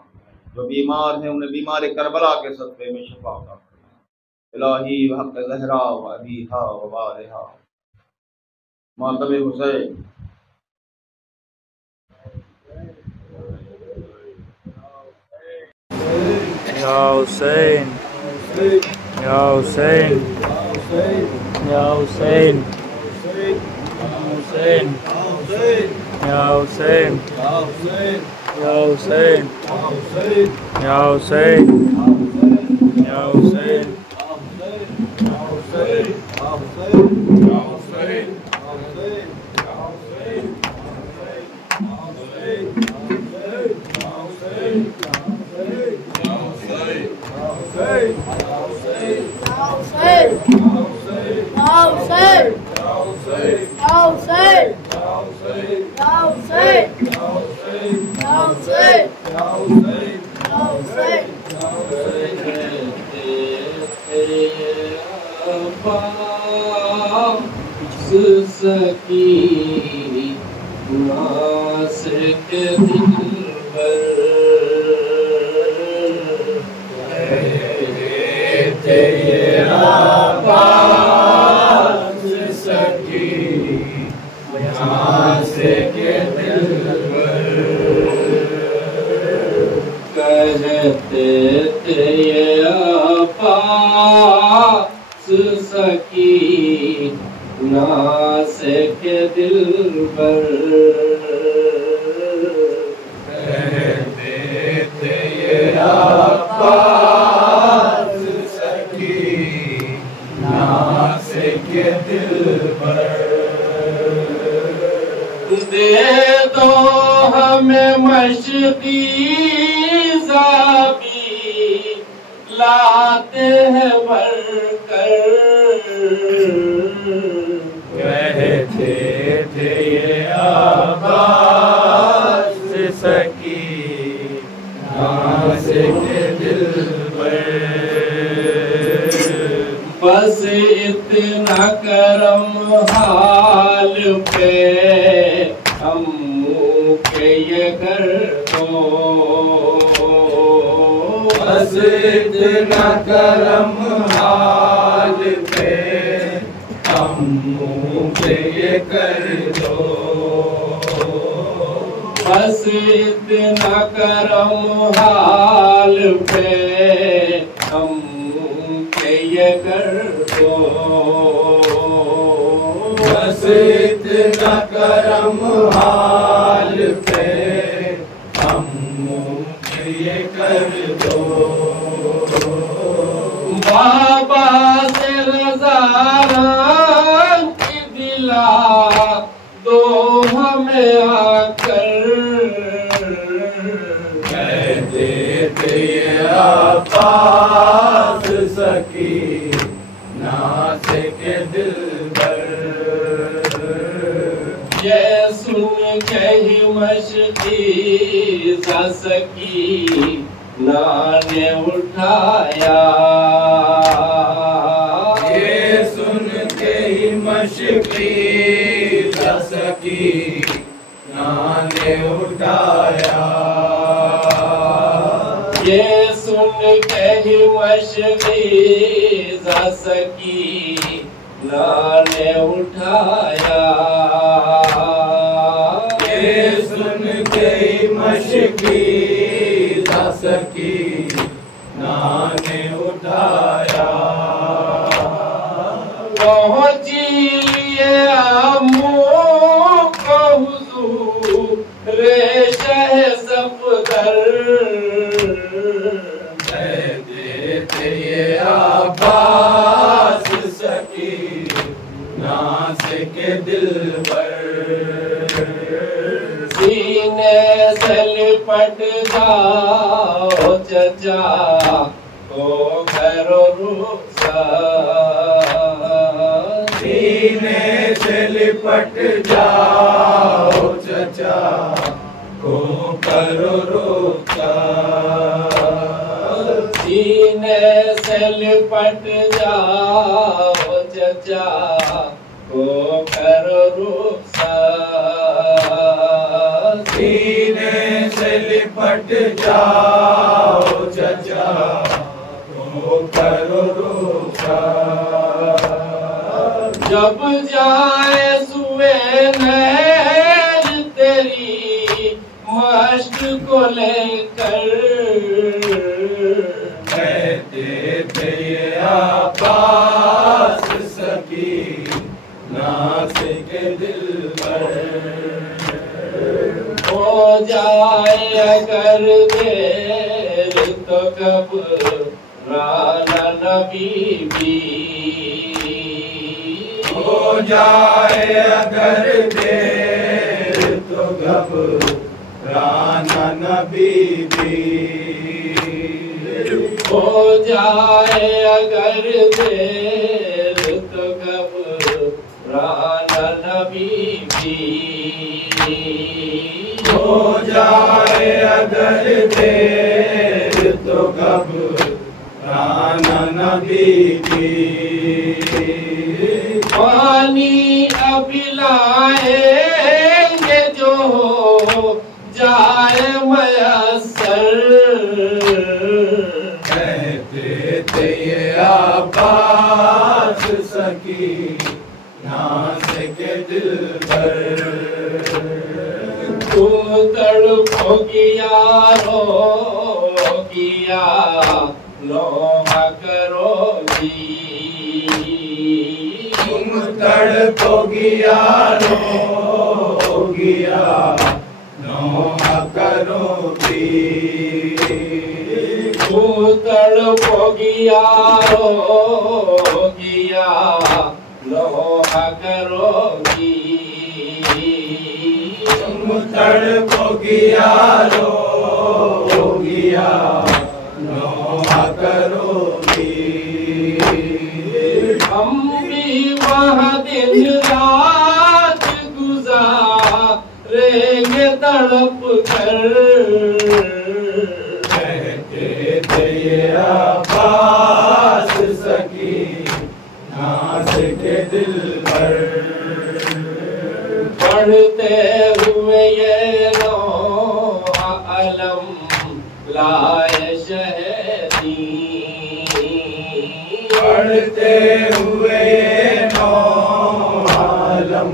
जो बीमार हैं उन्हें बीमारी करबला के सदक़े में शिफा अता फरमा। इलाही हक़ ज़हरा व अबीहा व वालिहा मातब हुसैन। या हुसैन, या हुसैन, या हुसैन, हुसैन, या हुसैन, या हुसैन, या हुसैन, या हुसैन, बस इतना करम हाल पे हम के ये कर दो, बस इतना करम हाल पे हम के ये कर दो, बस इतना करम हाल पे हम ये कर दो, बस इतना करम हाल पे हम ये कर दो। बाबा से रज़ा की दिला दो हमें आकर, कहते थे आपास सकी नास के दिल पर, ये सुन के ही मशकी जा सकी नाने उठाया, ये सुन के ही मशकी जा सकी नाने उठाया, ये सुन के ही मशकी जा सकी नाने उठाया, ये सुन के ही मशकी जा सकीना ने उठाया। पहुंची लिए को हुजूर शह सफदर, देते ये आवाज सकीना से के दिल पर। सीने से लिपट जाओ चचा को करो रुखसार। सीने से लिपट जाओ चचा को करो रुखसार। सीने से लिपट जाओ चचा को करो रुखसार। सीने से लिपट जाओ चचा को करो रुखसार। जब जाए सुए नहर तेरी मश्क को लेकर, कहते थे ये आवाज सकीना से के दिल पर। हो जाए अगर देर तो घबराना नबी भी। हो जाए अगर देर तो घबराना नबी भी। हो जाए अगर देर तो घबराना नबी भी। हो जाए अगर देर तो घबराना नबी की। पानी अभी लाएंगे जो जाए मयस्सर, कहते थे ये आवाज सकीना से के दिल पर। तुम तड़पोगी यारो किया लोहा करोगी। तुम तड़पोगी यारो किया लोहा करोगी। तुम तड़पोगी यारो किया लोहा करोगी। तुम तड़पोगी यारो किया लोहा करोगी। हम भी वहाँ दिन रात गुजारेंगे तड़प कर, कहते थे ये आवाज सकीना से के दिल पर। पढ़ते हुए ये नो अलम लाए शहदी। पढ़ते हुए ये नो अलम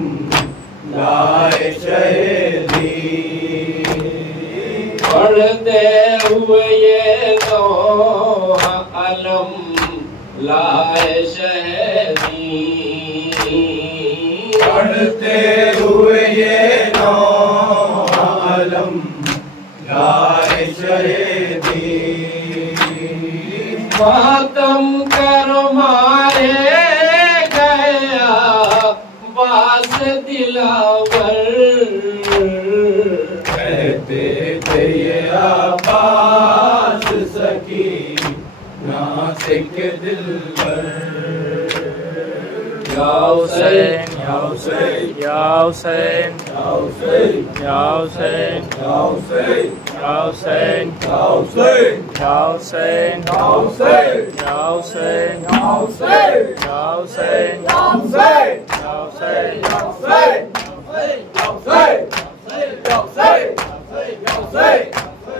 लाए शहदी। पढ़ते हुए ये नो अलम लाए शहदी। पढ़ते हुए ये नो अलम लाए शहदी। मातम करो मारे गया बास दिलावर, कहते थे ये आवाज सकीना से के दिल पर। या हुसैन या हुसैन या हुसैन या हुसैन या हुसैन या हुसैन या हुसैन या हुसैन या हुसैन या हुसैन या हुसैन या हुसैन या हुसैन या हुसैन या हुसैन या हुसैन या हुसैन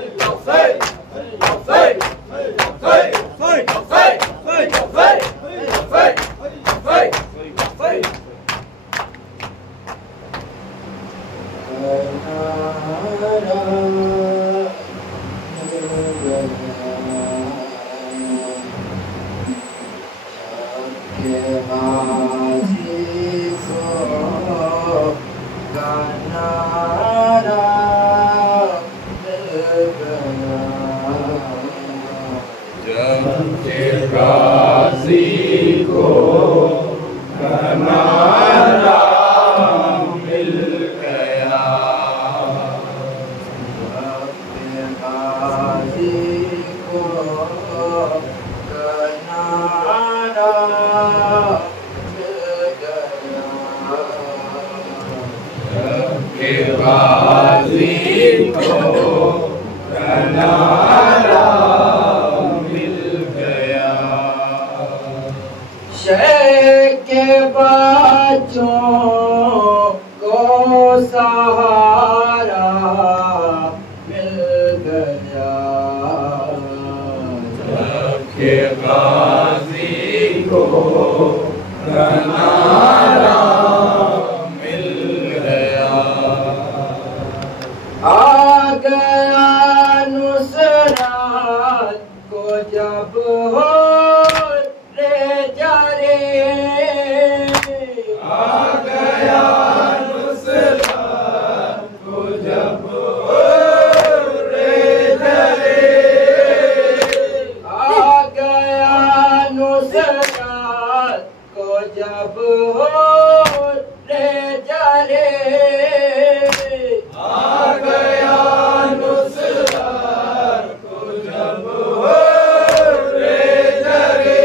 या हुसैन या हुसैन जब के गाजी को कनारा मिल गया, जब के गाजी को कनारा मिल गया, जब के गाजी को कनारा मिल गया, शहर के बच्चों को सहारा मिल गया, जब के गाजी को कनारा मिल गया, आ गया नुसरत को जब हो रे जारे, आ गया नुसरत को जब रे जरे, आ गया नुसरत को जब हो रे जारे, आ गया नुसरत को जब रे जरे,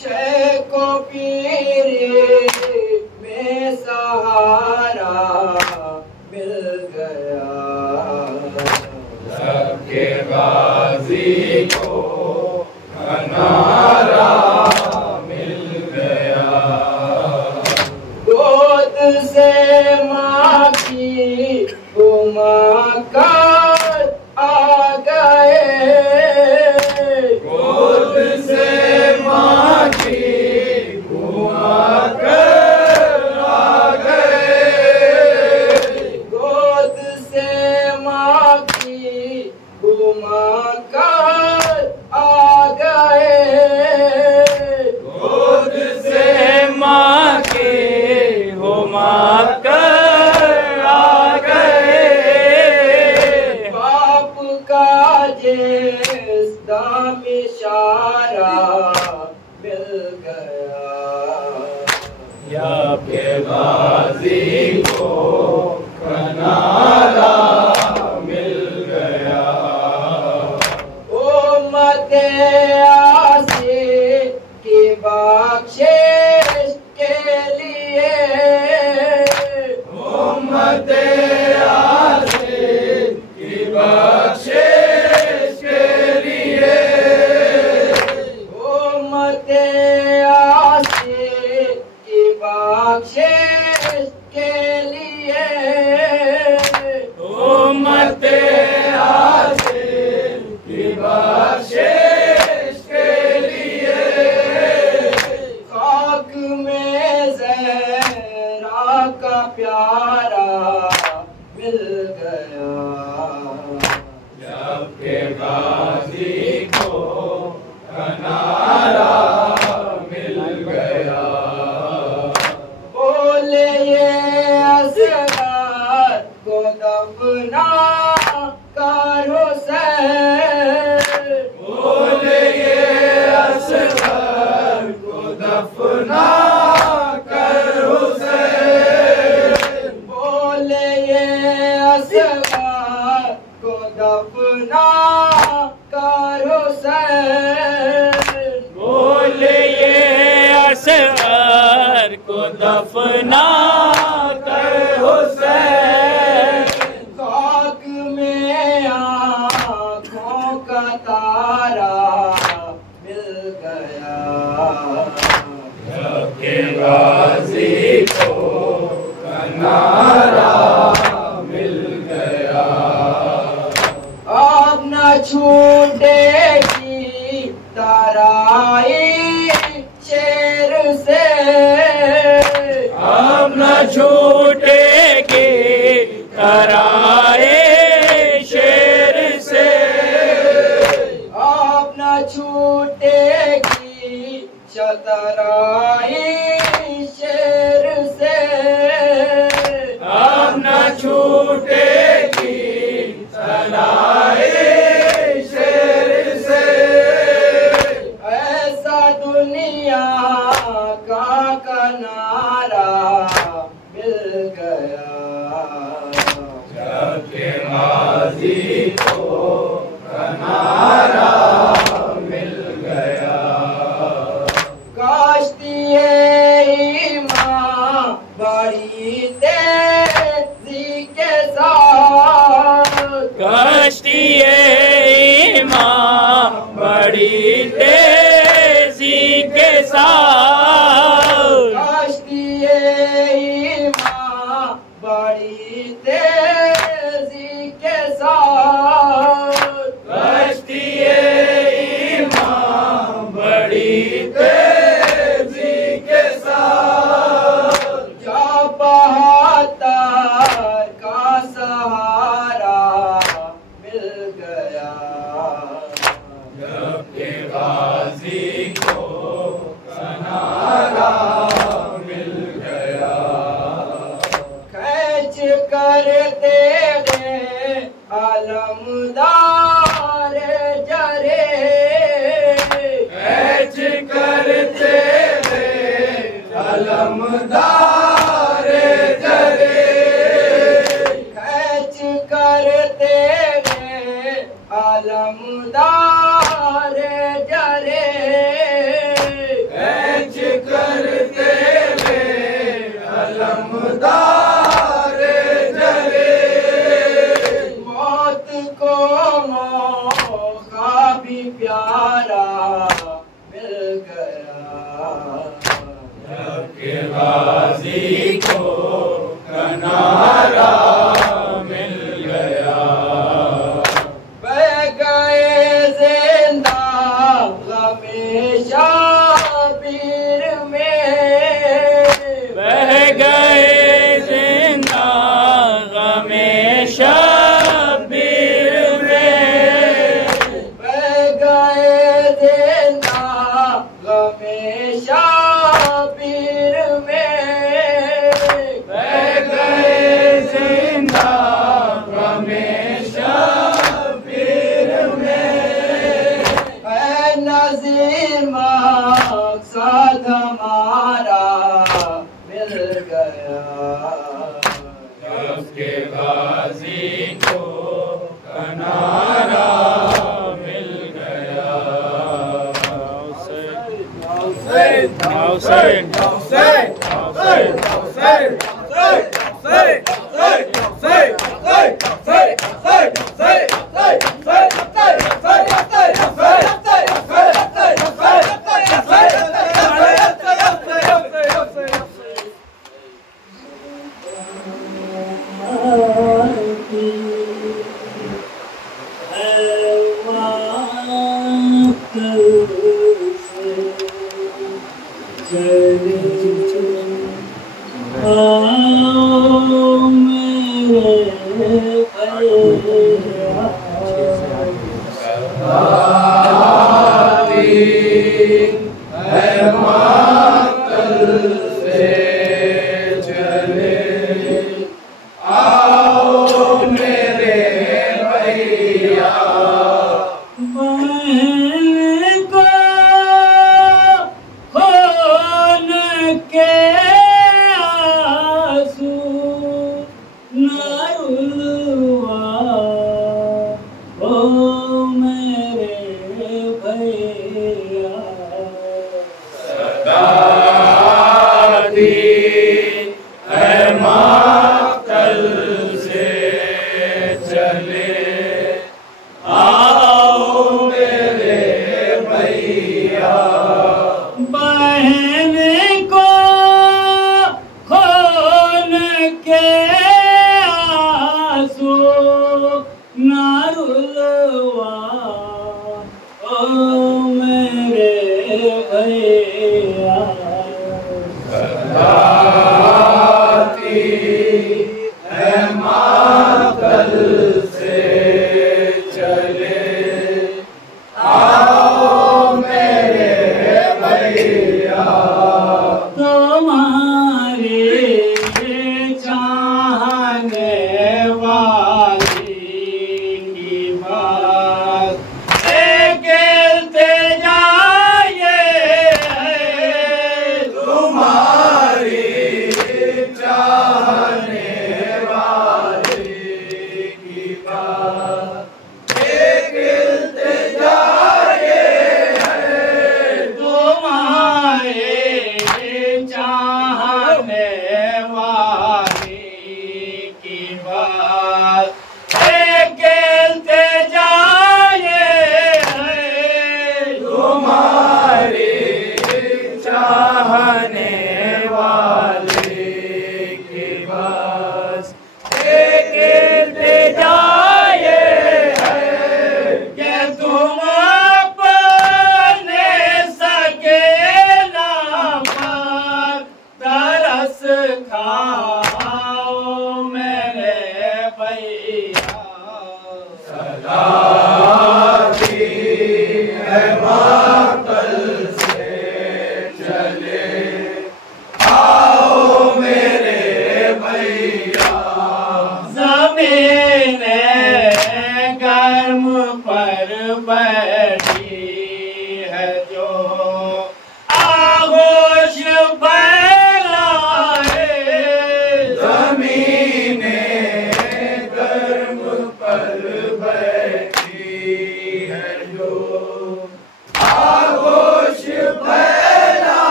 शेख को पीरे में सहारा मिल गया, जब के गाजी को कनारा मिल गया, गोद से माँ की घुमा कर आ गए, गोद से माँ की घुमा कर आ गए, गोद से माँ की घुमा कर आ गए, गोद से माँ के घुमा कर आ गए, बाप का जिस दाम इशारा मिल गया, जब के गाजी को कनारा मिल गया, उम्मत आसी की बख्शिश के लिए, उम्मत आसिफ की बख्शिश के लिए, उम्मत आसी की बख्शिश के लिए, उम्मत आसिफ की बख्शिश के लिए, खाक में ज़हरा का प्यारा मिल गया, जब के गाजी को कनारा मिल गया, बोले ये असगर को दफना कर हुसैन, बोले ये असगर को दफना कर हुसैन, बोले ये असगर को दफना कर हुसैन, बोले ये असगर को दफना कर हुसैन, खाक में आँखों का तारा मिल गया, जब के गाजी को कनारा मिल गया, अब न छूटेगी तराई शेर से, अब न छूटेगी तराए शेर से, अब न छूटेगी शतराई शेर से, अब न छूटेगी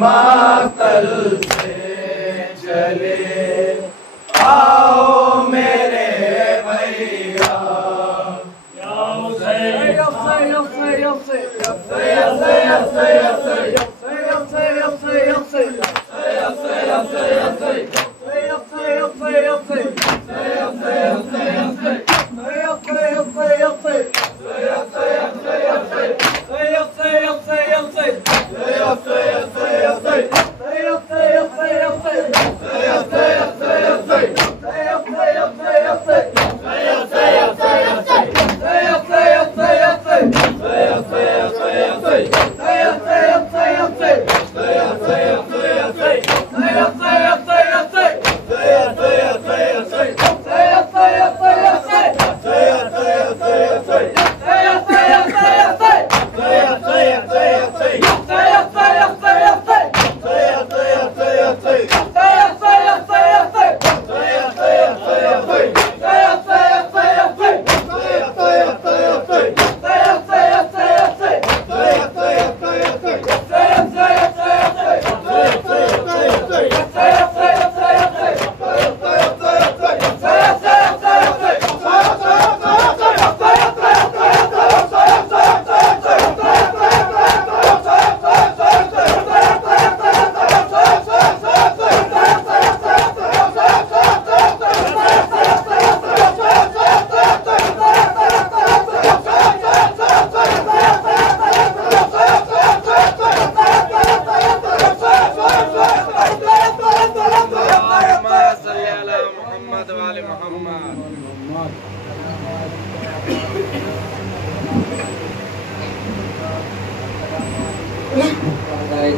मातल से चले आओ मेरे भैया या हुसैन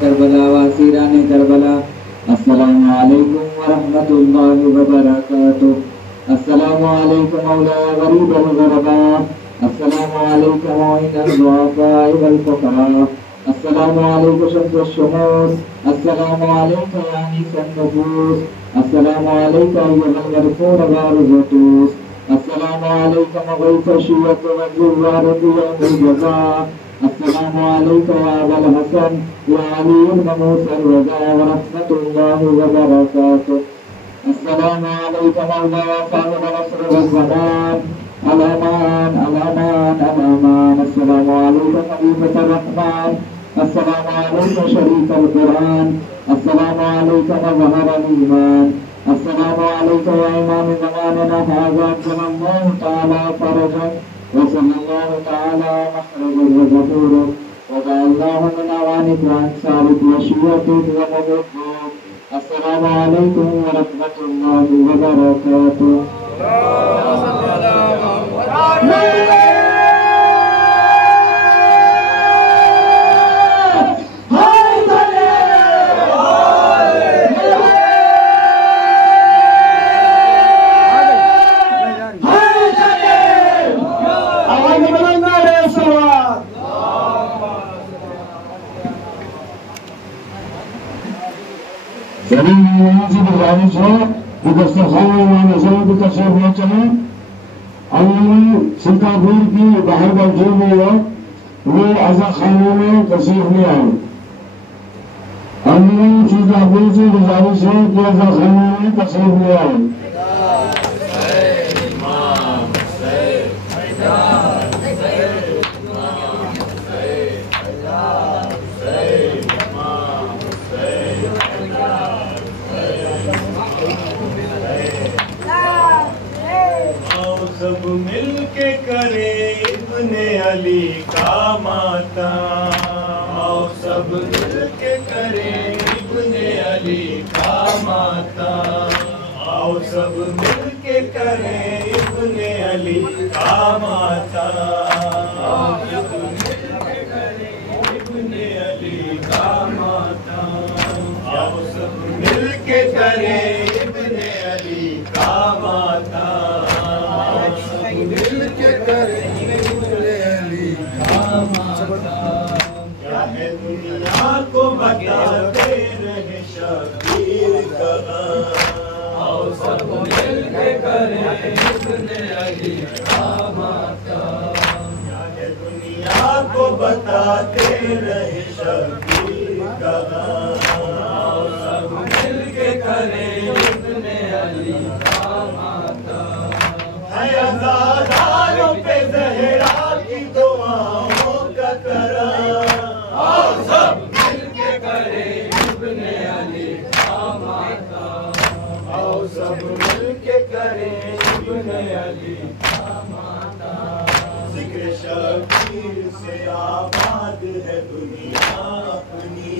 करबला वासीरान करबला अस्सलामु अलैकुम व रहमतुल्लाहि व बरकातुहू अस्सलामु अलैकुम मौलाया गरीबल गुरबा अस्सलामु अलैकुम मुइनल दुआफा वल फुकरा अस्सलामु अलैकुम शम्सुश शुमूस अस्सलामु अलैकुम या निसन नफूस अस्सलामु अलैकुम अय्युहल मरफून वारजुतूस अस्सलामु अलैकुम गैस शियत व जुवारत यौमिल जज़ा अस्सलामु अलैकुम या अबल हसन या अली ममूसल रज़ा व रहमतुल्लाहि व बरकातुहू अस्सलामु अलैकुम मौलाया साहिब नस्र व ज़मान अल-अमान अल-अमान अल-अमान अस्सलामु अलैकुम खलीफतुर रहमान अस्सलामु अलैकुम शरीफुल कुरान अस्सलामु अलैकुम ज़हरल ईमान अस्सलामु अलैकुम या इमाम ज़मानना हाज़ा अज्जलल्लाहु तआला फरजक व सल्लल्लाहु तआला मखरजक व ज़हूरक व जअलनाहु मिन अवानिक व अंसारिक व शियतिक व मुबद्दिक अस्सलामु अलैकुम व रहमतुल्लाहि व बरकातुहू सभी से गुजारिश है कि दस्तरखान नजर की तशरीफ न चले सिंगापुर की बाहर का जो भी है वो आजा खाने में तशरीफ ले आए। सिंगापुर से गुजारिश है कि आजा खाने में तशरीफ ले आए। सब मिल के करे इब्ने अली का माता आओ सब मिल के करे इब्ने अली का माता आओ सब मिल के करे इब्ने अली का माता आओ सब मिल के करे इब्ने अली का माता आओ सब मिल के करे इब्ने अली का माता दुनिया को बताते रहे शबीर का आओ सब मिल के करें इब्ने अली का माता दुनिया को बताते रहे शबीर का आओ सब मिल के करें आओ सब मिलके करें इब्ने अली का माता। जिक्र शबीर से आबाद है दुनिया अपनी,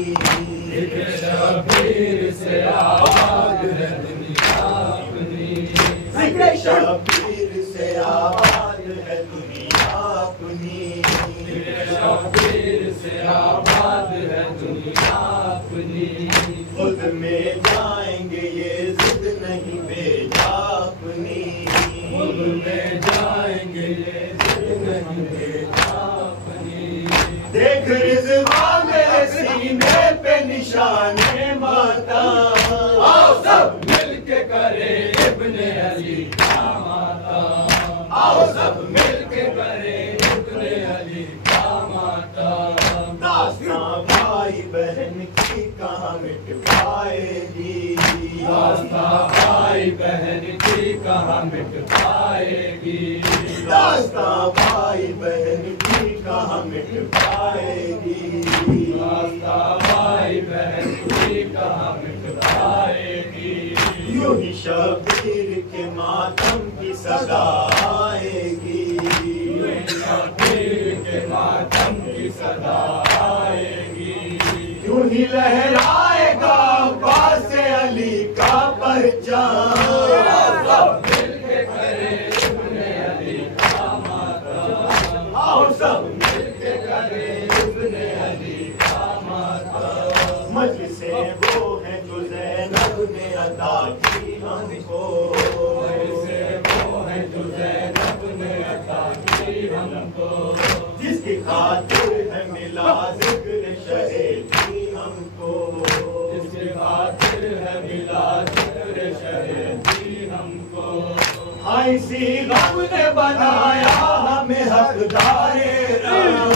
जिक्र शबीर से आबाद है दुनिया अपनी, जिक्र शबीर से आबाद है दुनिया अपनी, जिक्र शबीर से आबाद है दुनिया अपनी। खुद में जाएंगे ये जिद नहीं भेजा अपनी, खुद में जाएंगे ये जिद नहीं भेजा अपनी। देख रिज़वा मेरे सीने पे निशाने माता, आओ सब मिलके करें इब्ने अली का माता, आओ सब मिलके करें इब्ने अली का माता। दास्तां भाई बहन की कहाँ मिट पाएगी, दास्तां भाई बहन की कहाँ मिट पाएगी, दास्तां भाई बहन की कहाँ मिट पाएगी, दास्तां भाई बहन की कहाँ मिट पाएगी। यूं ही शबीर के मातम की सदा आएगी, यूं ही शबीर के मातम की सदा आएगी। यूं ही लहराएगा अब्बास अली का परचम, सब मिलके करें इब्ने अली का माता, आओ सब मिलके करें इब्ने अली का माता। मजलिसे वो है जो ज़ैनब ने अता की हमको, मजलिसे वो है जो ज़ैनब ने अता की हमको, जिसकी खातिर है मिला ज़िक्र शहीदी हमको, जिसकी खातिर है मिला ज़िक्र शहीदी हमको। हाय सी गम ने बनाया हमें हकदारे राम,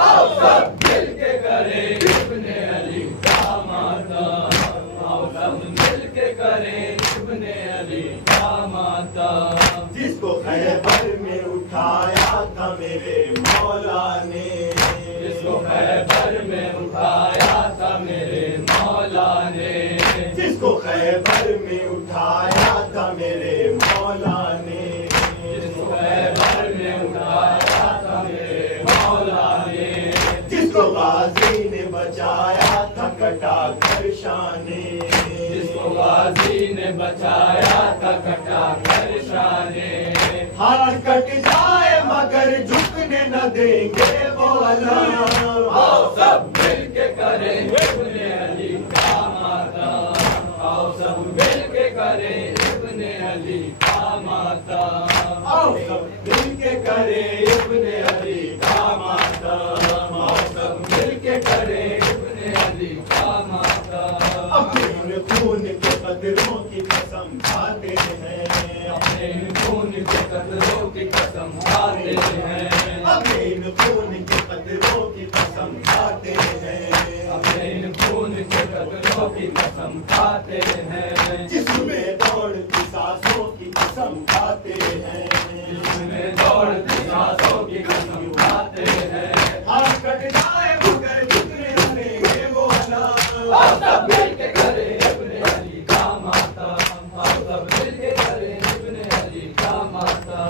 आओ सब मिलके करें इब्ने अली का माता, आओ सब मिलके करें इब्ने अली का माता। जिसको खैबर में उठाया था मेरे मौला ने, जिसको खैबर में उठाया था मेरे मौला ने, जिसको खैबर में उठाया था मेरे मौला ने, जिसको खैबर में उठाया था मेरे मौला ने, जिसको गाजी ने बचाया था कटा कर शाने, जिसको गाजी ने बचाया था कटा कर शाने। हाथ कट जाए मगर झुकने न देंगे वो अल्लाह, आओ सब मिलके करें इब्ने अली का माता, आओ सब मिलके करें इब्ने अली का माता, आओ सब मिलके करें इब्ने अली का माता, आओ सब मिलके करें इब्ने अली का माता। अपने खून के कतरों की कसम खाते हैं, अपने खून के कतरों की कसम खाते हैं, अपने खून के कतरों की कसम खाते हैं, अपने खून के कतरों की कसम खाते हैं। जिसमें दौड़ती सांसों की कसम खाते हैं, जिसमें दौड़ती सांसों की कसम खाते हैं। हाथ कट जाए मगर झुकने न देंगे वो अल्लाह, आओ सब मिलके करें इब्ने अली का माता, आओ सब मिलके करें इब्ने अली का माता।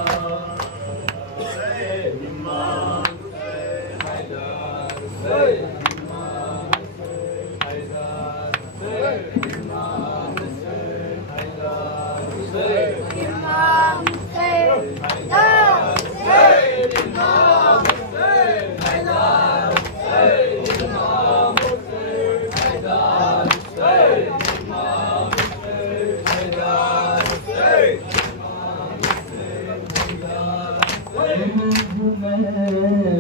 इमाम हैदर इमाम हैदर इमाम हैदर इमाम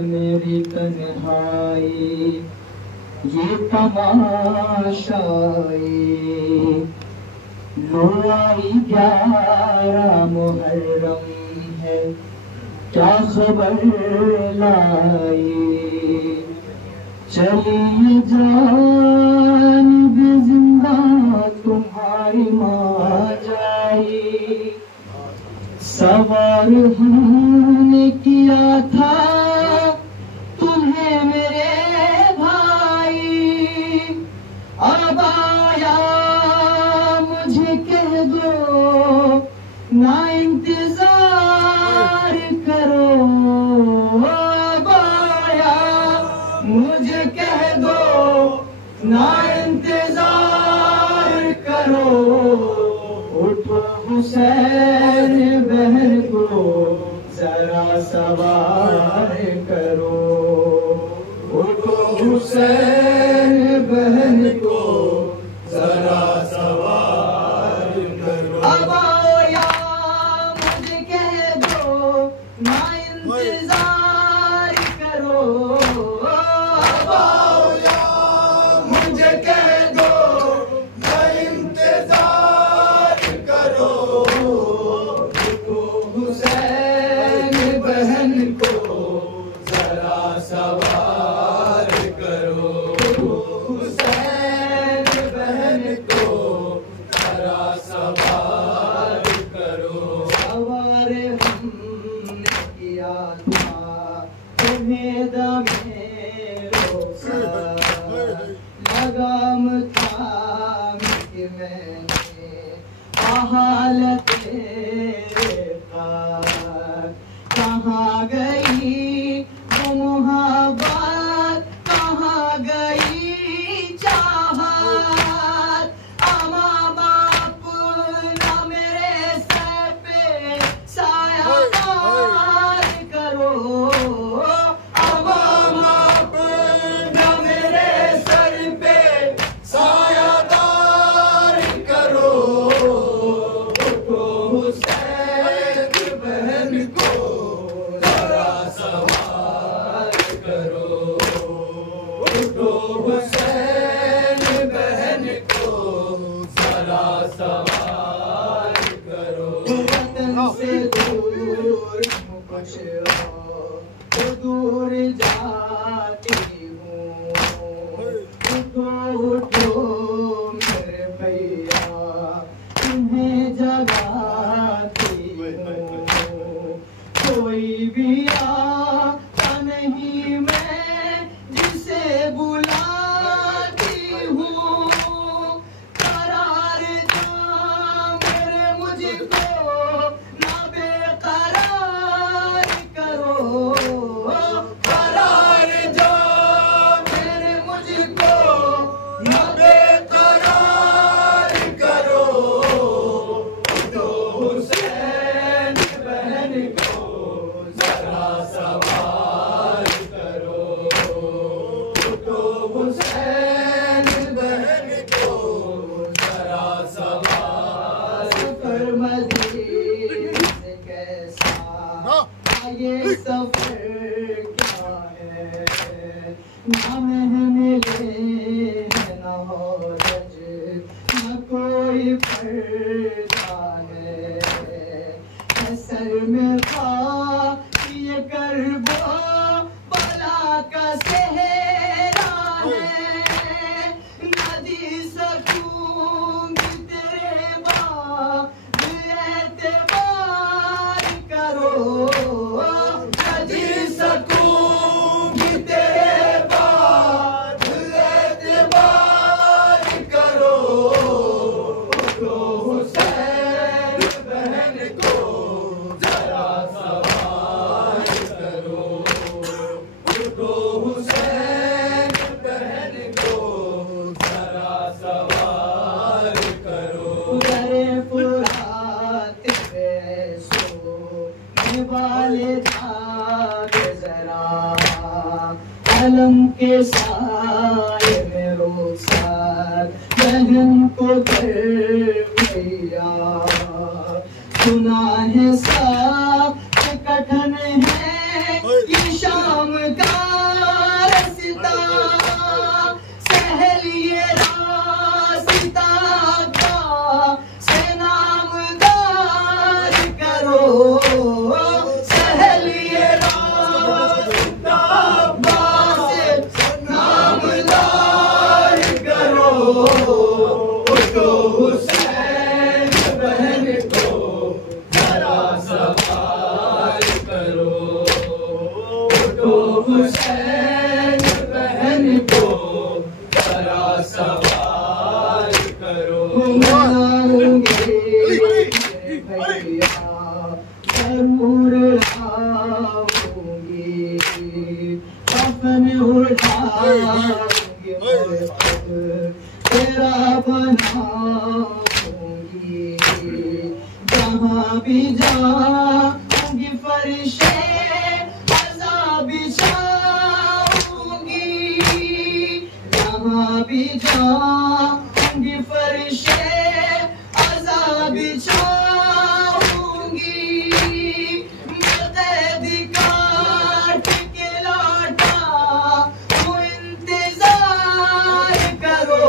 मेरी तन्हाई ये तमाशाई, लो आई 11 मुहर्रम है क्या खबर लाई, चलिए जान भी जिंदा तुम्हारी माँ जाई, सवार हमने किया था तुम्हें मेरे भाई, अब आया मुझे कह दो हुसैन बहन को जरा सवार करो, उठो हुसैन बहन को जरा सवार करो। अब आओ या मुझे कह दो ना इंतजार करो, अब आओ या मुझे कह दो ना इंतजार करो, उठो हुसैन बहन को जरा सवार करो, हुसैन बहन को जरा सवार करो। सवार हमने किया था तुम्हें दमे रोज़गार, लगाम थाम के मैंने हालत कहाँ गई वो मुहब्बत, कहाँ गई चाहत। माँ बाप ना मेरे सर पे सायादार करो, माँ बाप ना मेरे सर पे सायादार करो, उठो हुसैन बहन को जरा सवार करो, उठो हुसैन बहन को जरा सवार करो। वतन से दूर कुछ तो दूर जाती हूँ, उठो उठो मेरे भैया तुम्हें जगाती हूँ, कोई भी आता नहीं मैं जिसे बुलाती हूँ, करार जा मेरे मुझको ना बेकरार करो, करार जा मेरे मुझको ना बेकरार करो, उठो हुसैन बहन को जरा सवार करो, उठो हुसैन बहन को जरा सवार कर। मदीने से कैसा ये सफर क्या है, ना महमिले ना हो रज ना कोई पर्दा है, सर में ये करबो बला का सेहरा है, नदी सकूंगी तेरे बाद एतबार करो, नदी सकूंगी तेरे बाद एतबार करो, उठो हुसैन बहन को जरा सवार करो, उठो हुसैन बहन को जरा सवार करो। उधरे फुरात पे सोने वाले दाग जरा अलम के साए में रोसर बहन को कर भैया, सुना है साफ कठन है ये शाम का रास्ता, सहल ये रास्ता का से नामदार करो, सहल ये रास्ता का से नामदार करो, उठो हुसैन बहन को जरा सवार जहाँ भी जाऊंगी फरिशे अज़ाब बिछाऊंगी, जहाँ भी जाऊंगी फरिशे अज़ाब बिछाऊंगी। मैं कैद काट के लौटा हूँ इंतजार करो,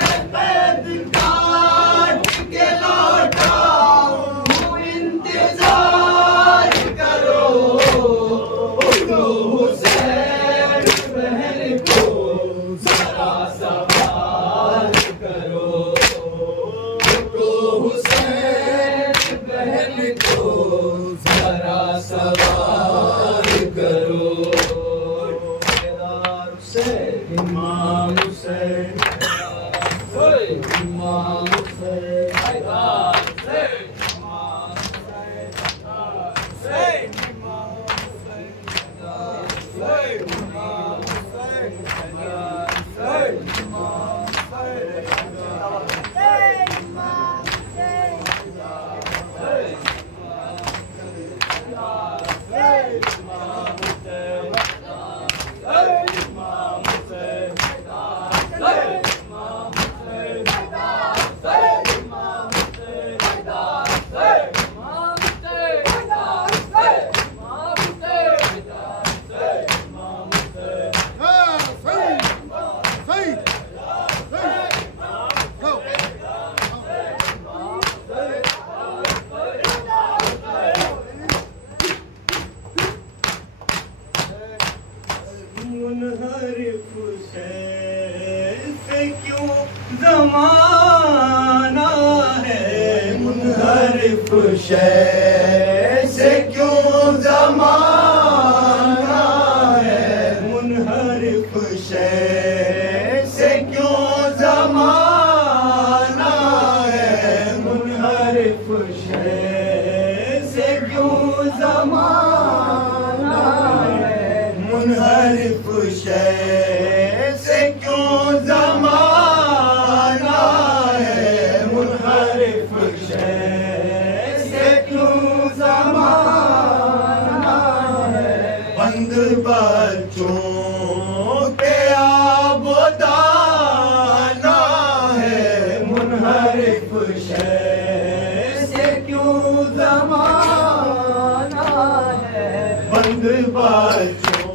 मैं कैद काट के लौटा हूँ इंतजार करो। उठो हुसैन बहन को जरा सवाल करो, उठो हुसैन बहन को जरा सवाल करो। इमाम हुसैन, इमाम हुसैन, मुनहरिफ से क्यों ज़माना है, मुनहरिफ से क्यों ज़माना है, मुनहरिफ से क्यों ज़माना है, मुनहरिफ से क्यों ज़माना है, मुनहरिफ से क्यों ज़माना है, मुनहरिफ से क्यों ज़माना है। बंद बच्चों के आबोदाना है, मुनहरिफ से क्यों ज़माना है। बंद बच्चों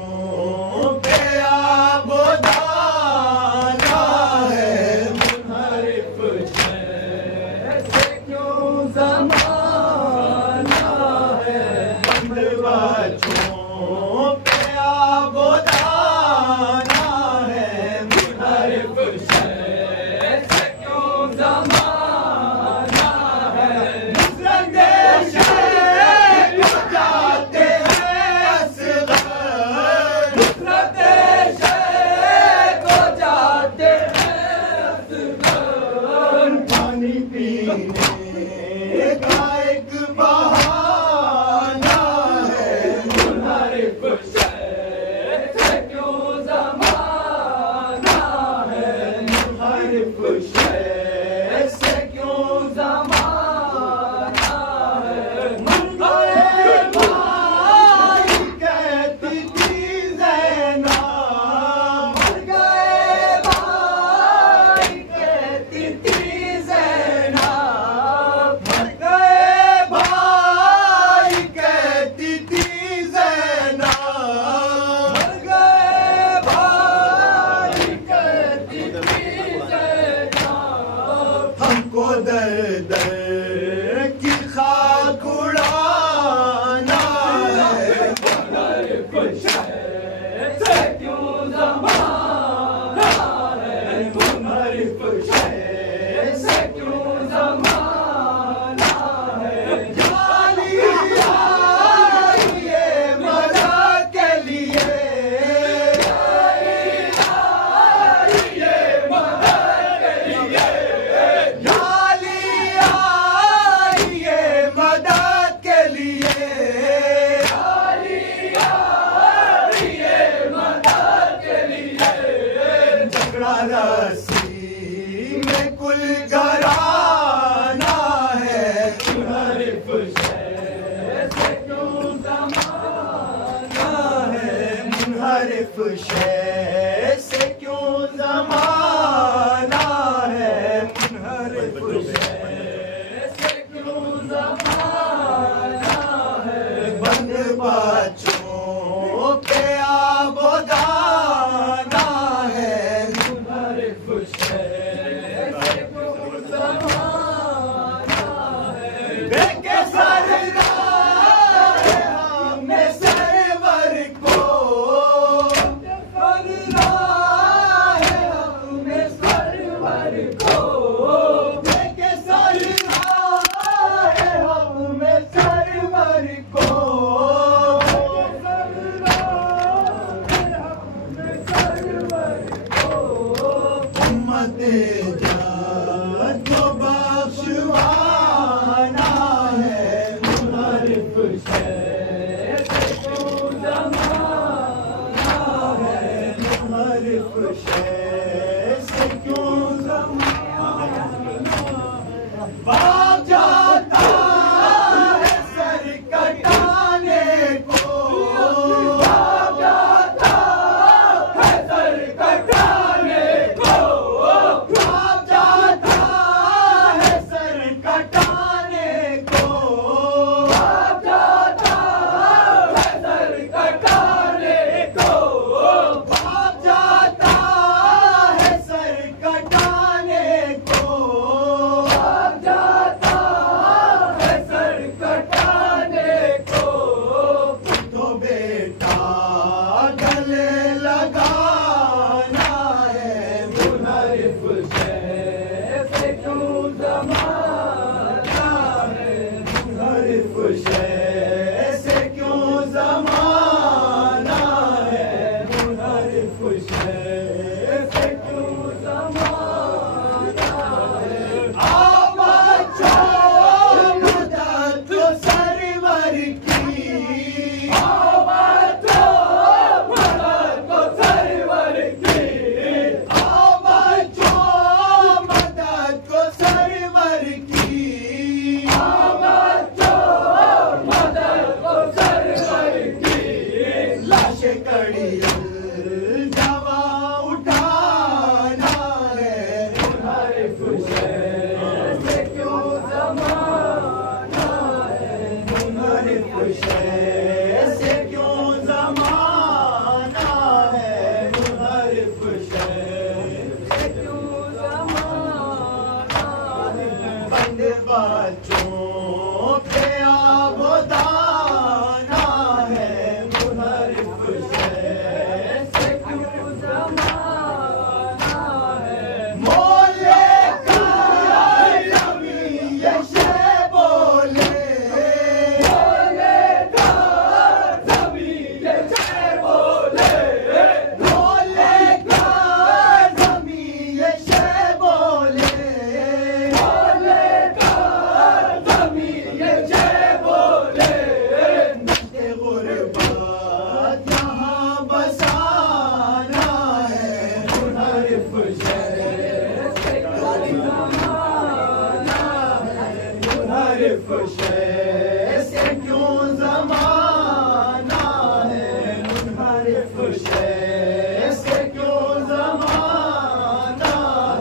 मुनहरिफ शय से क्यों ज़माना है, मुनहरिफ शय से क्यों ज़माना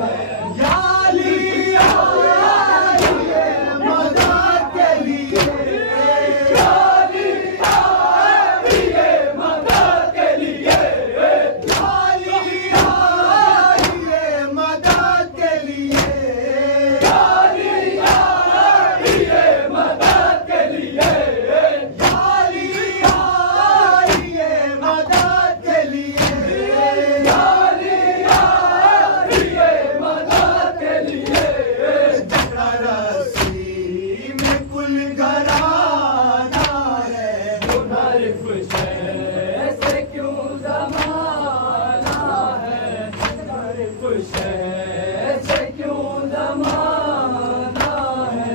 है। या अली आइए मदद के लिए, या अली आइए मदद के लिए, या अली आइए मदद के लिए, या अली आइए मदद के लिए, या अली आइए मदद के लिए, या अली आइए मदद के लिए। जकरा रस्सी में कुल घराना है, मुनहरिफ शय से क्यों ज़माना है, मुनहरिफ शय से क्यों ज़माना है।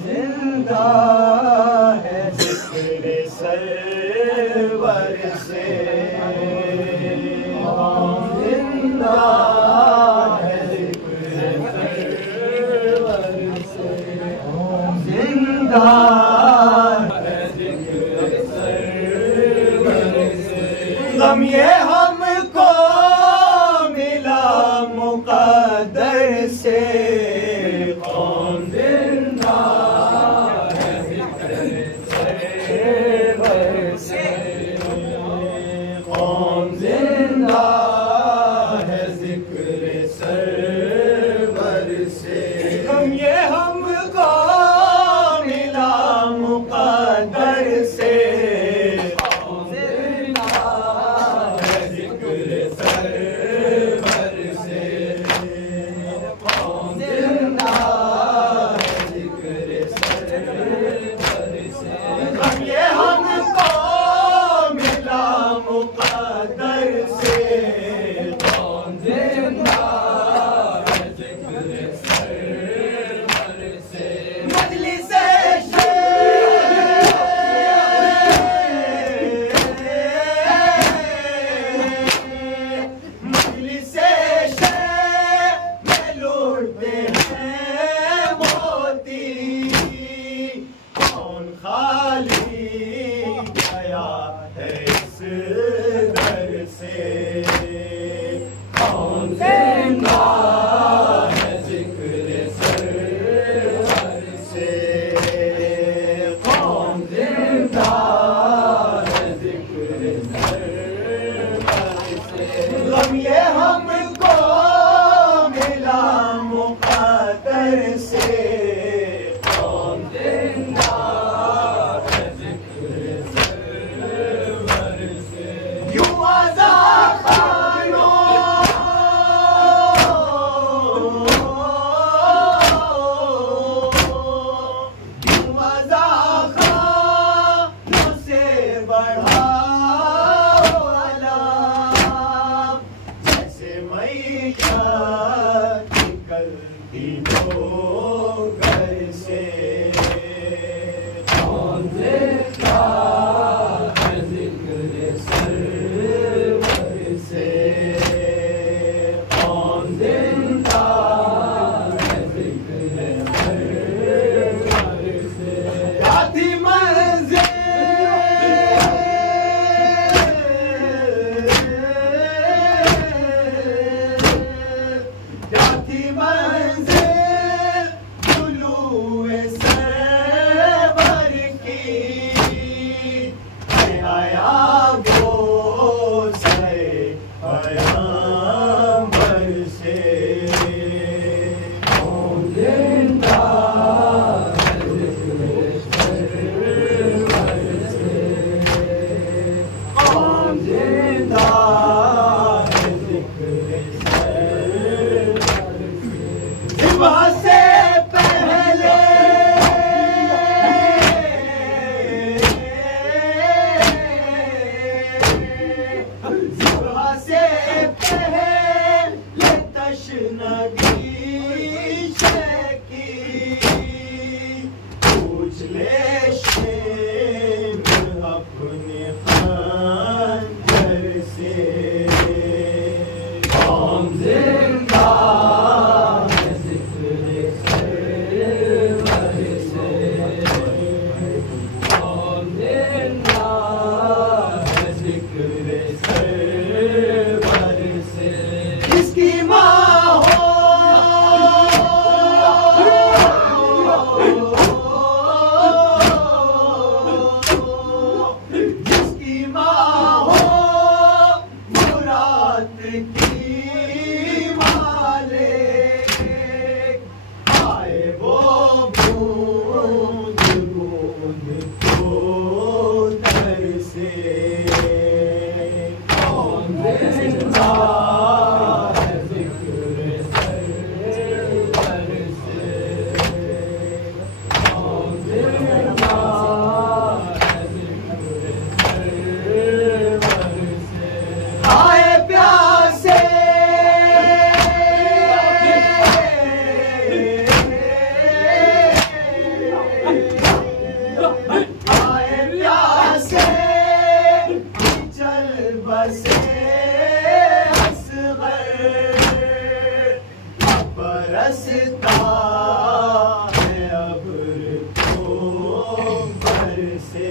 जिंदा है जिक्र सरवर से, जिंदा है जिक्र सरवर से, जिंदा है जिक्र सरवर से। गम ये हमको मिला मुक़द्दर से, कौन जिंदा है जिक्र सरवर से, कौन जिंदा है जिक्र सरवर से। हम ये हमको मिला मुक़द्दर से, कौन जिंदा है जिक्र सरवर से, कौन जिंदा है जिक्र सरवर से। हम ये हमको मिला मुक़द्दर से, कौन जिंदा है जिक्र सरवर से। मजलिस-ए मजलिस-ए में लूटते हैं मोती, कौन खाली गया है इस दर से, कौन जिंदा है जिक्र सरवर से, कौन जिंदा है जिक्र सरवर से। गम ये हमको मिला मुक़द्दर से, कौन जिंदा है जिक्र सरवर से। यूं आज़ाद खानों यूं आज़ाद खानों से बढ़ाओ अलाम, जैसे मैयत निकलती हो घर से, कौन जिंदा है जिक्र सरवर से, कौन जिंदा है जिक्र सरवर से। जाती मंज़िल जाती मंज़िल तुलूए सरवर घर से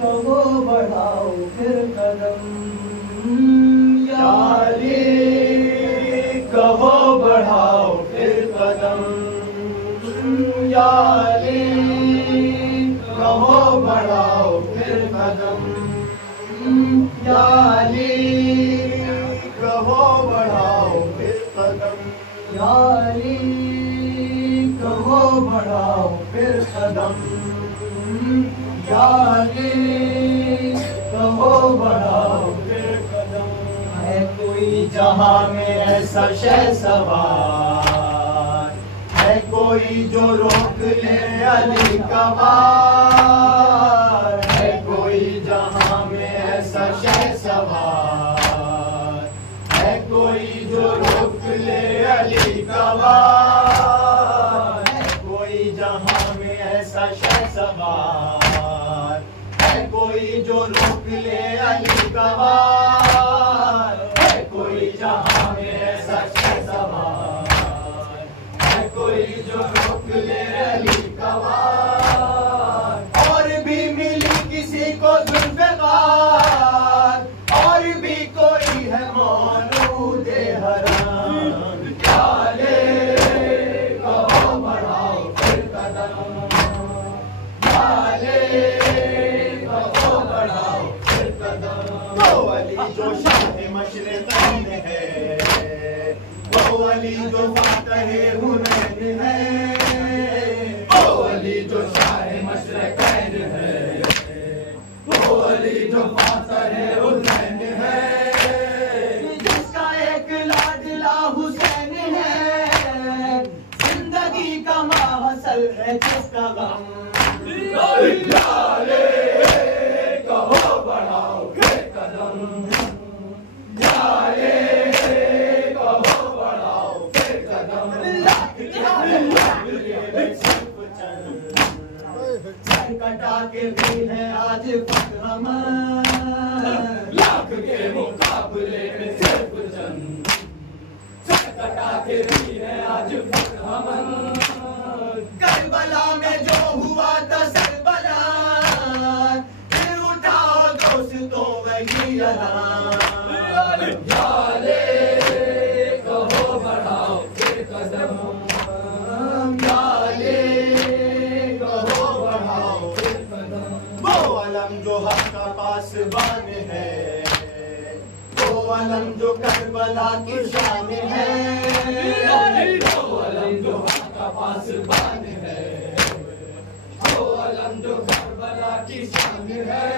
कहो बढ़ाओ फिर कदम, यारी कहो बढ़ाओ फिर कदम, यारी कहो बढ़ाओ फिर कदम, यारी कहो बढ़ाओ फिर कदम, यारी कहो बढ़ाओ फिर कदम, यारी कहो बढ़ाओ फिर कदम। है कोई जहां में ऐसा शहसवार, है कोई जो रोक ले अली का वार, है कोई जहां में ऐसा शहसवार, है कोई जो रोक ले अली का वार, है कोई जहां में ऐसा शहसवार, है कोई जो रोक ले अली का वार, है कोई जहां में ऐसा शहसवार, है कोई जो रोक ले अली का वार। और भी मिली किसी को जुल्फ़िकार, और भी कोई है मौलूद हराम, याले कहो बढ़ाओ फिर कदम, याले कहो बढ़ाओ फिर कदम। वो अली जो शाह मशरिक़ैन है, वो अली जो फातह हुनैन है, वो अली जो शाह मशरिक़ैन है, वो अली जो फातह हुनैन है, जिसका एक लाडला हुसैन है, जिंदगी का माहसल है जिसका गम, याले कहो बढ़ाओ फिर कदम, याले कहो बढ़ाओ फिर कदम। सर कटा के भी है आज फख्रमन, लाख के मुकाबले में सिर्फ चंद, सर कटा के भी है आज फख्रमन। करबला में जो हुआ था सरबला, फिर उठाओ दोस्तों वही अलान, याले कहो बढ़ाओ फिर कदम, याले कहो बढ़ाओ फिर कदम। वो अलम जो हक का पासबान है, वो अलम जो करबला की शान है, वो अलम जो हक का पासबान है, वो अलम जो करबला की शान है,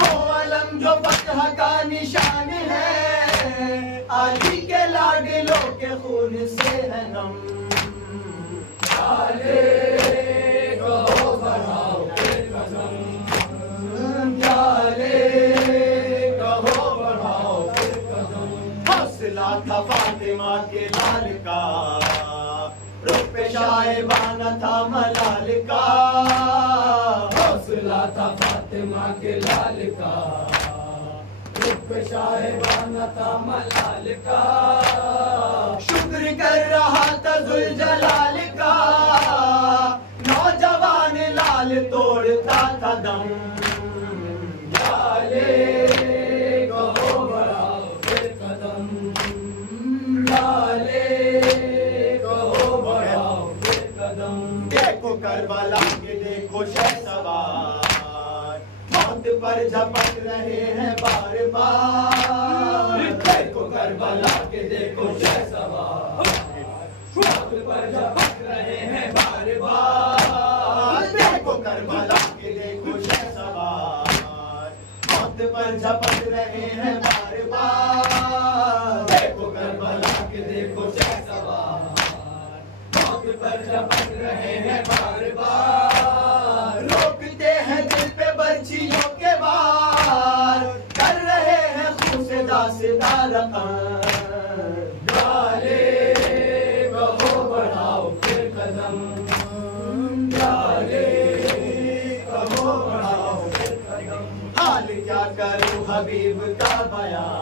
वो अलम जो फतह का निशान है, अली के लाडलों के खून से है नम, याले कहो बढ़ाओ फिर कदम, याले कहो बढ़ाओ फिर कदम। हौसला था फातिमा के लाल का, रुख पे शायबाना था मलाल का, हौसला था फातिमा के लाल का, रुख पे शायबाना था मलाल का। शुक्र कर रहा था जुलजलाल का, कदम, लाले कहो बढ़ाओ फिर कदम, लाले कहो बढ़ाओ फिर कदम। देखो करबला के देखो शहसवार, मौत पर झपट रहे हैं बार बार। देखो करबला के देखो शहसवार, मौत पर झपट रहे हैं बार बार। देखो करबला के देखो शहसवार, मौत पर झपट रहे हैं बार बार। देखो करबला के देखो शहसवार, मौत पर झपट रहे हैं बार बार। रोकते हैं दिल पे बर्छियों के वार, कर रहे हैं खून से दासेदार लाले कहो बढ़ाओ फिर कदम, लाले कहो बढ़ाओ फिर कदम। हाल क्या करूं हबीब का बयां,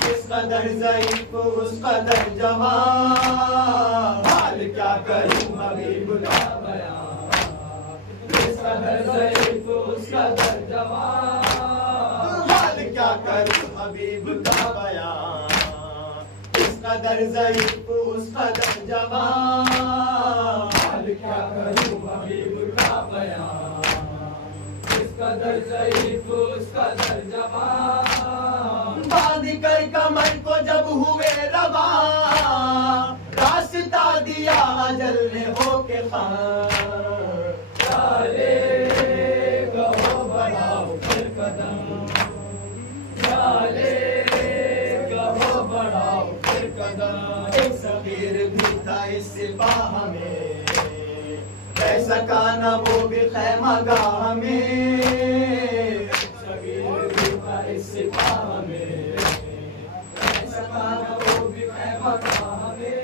किस कदर ज़ईफ़ उस कदर जवान। हाल क्या करूं हबीब का बयां, किस कदर ज़ईफ़ उस कदर जवान। हाल क्या करूं हबीब का बयां, किस कदर ज़ईफ़ उस कदर जवान। हाल क्या करूं हबीब का बयां, किस कदर ज़ईफ़ उस कदर जवान। बांध कर कमर को जब हुए रवा, रास्ता दिया अजल ने होके खां। लाले कहो बढ़ाओ फिर कदम, लाले कहो बढ़ाओ फिर कदम। एक सगीर भी था इस सिपाह में, रह सका न वो भी खैमगाह में। सगीर भी था इस सिपाह में, रह सका न वो भी खैमगाह में।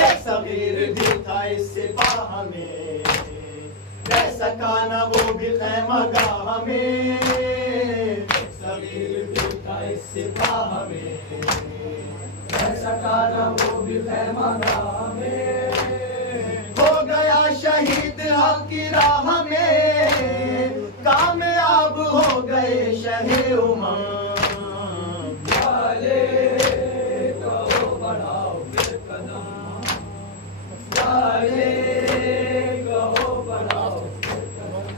एक सगीर भी था इस सिपाह में, रह सका न वो भी खैमगाह में। सगीर भी था इस सिपाह में, रह सका न वो भी खैमगाह में। हो गया शहीद हक की राह में, कामयाब हो गए शहे उमर। लाले कहो बढ़ाओ फिर कदम, लाले कहो बढ़ाओ फिर कदम।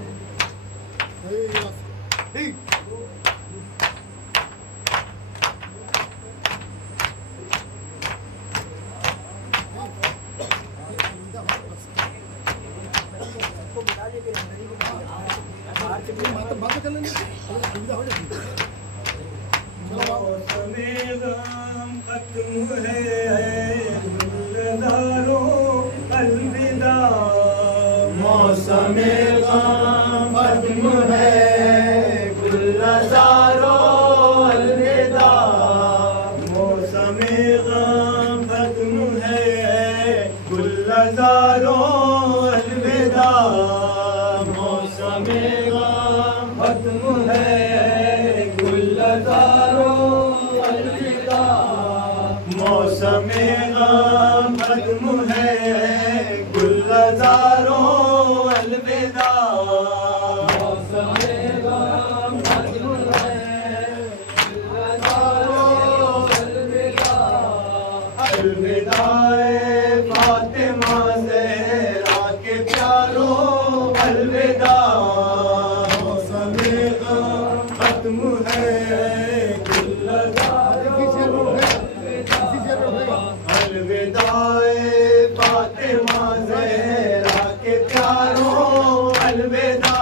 मौसमे गम खत्म है गुलज़ारों अलविदा, मौसमे गम खत्म है गुलज़ारों अलविदा। मौसमे गम खत्म है गुलज़ारों अलविदा। मौसमे गम खत्म है गुलज़ारों अलविदा। मौसमे गम खत्म है गुलज़ारों अलविदा। मौसमे गम खत्म है गुलज़ारों अलविदा। अलविदाए फातिमा ज़हरा के प्यारों अलविदा। मौसमे गम खत्म है गुलज़ारों अलविदा। अलविदाए फातिमा ज़हरा के प्यारों अलविदा।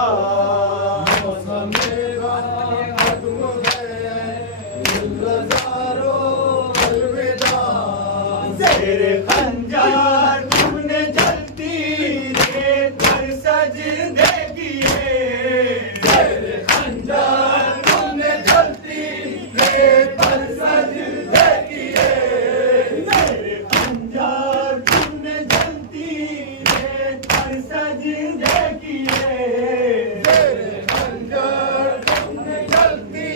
मौसमे गम खत्म है गुलज़ारों अलविदा। तेरे खंजर तुमने जलती रेत पर सजदे किए। तेरे खंजर तुमने जलती रेत पर सजदे किए। तेरे खंजर तुमने जलती रेत पर सजदे किए। तेरे खंजर तुमने जलती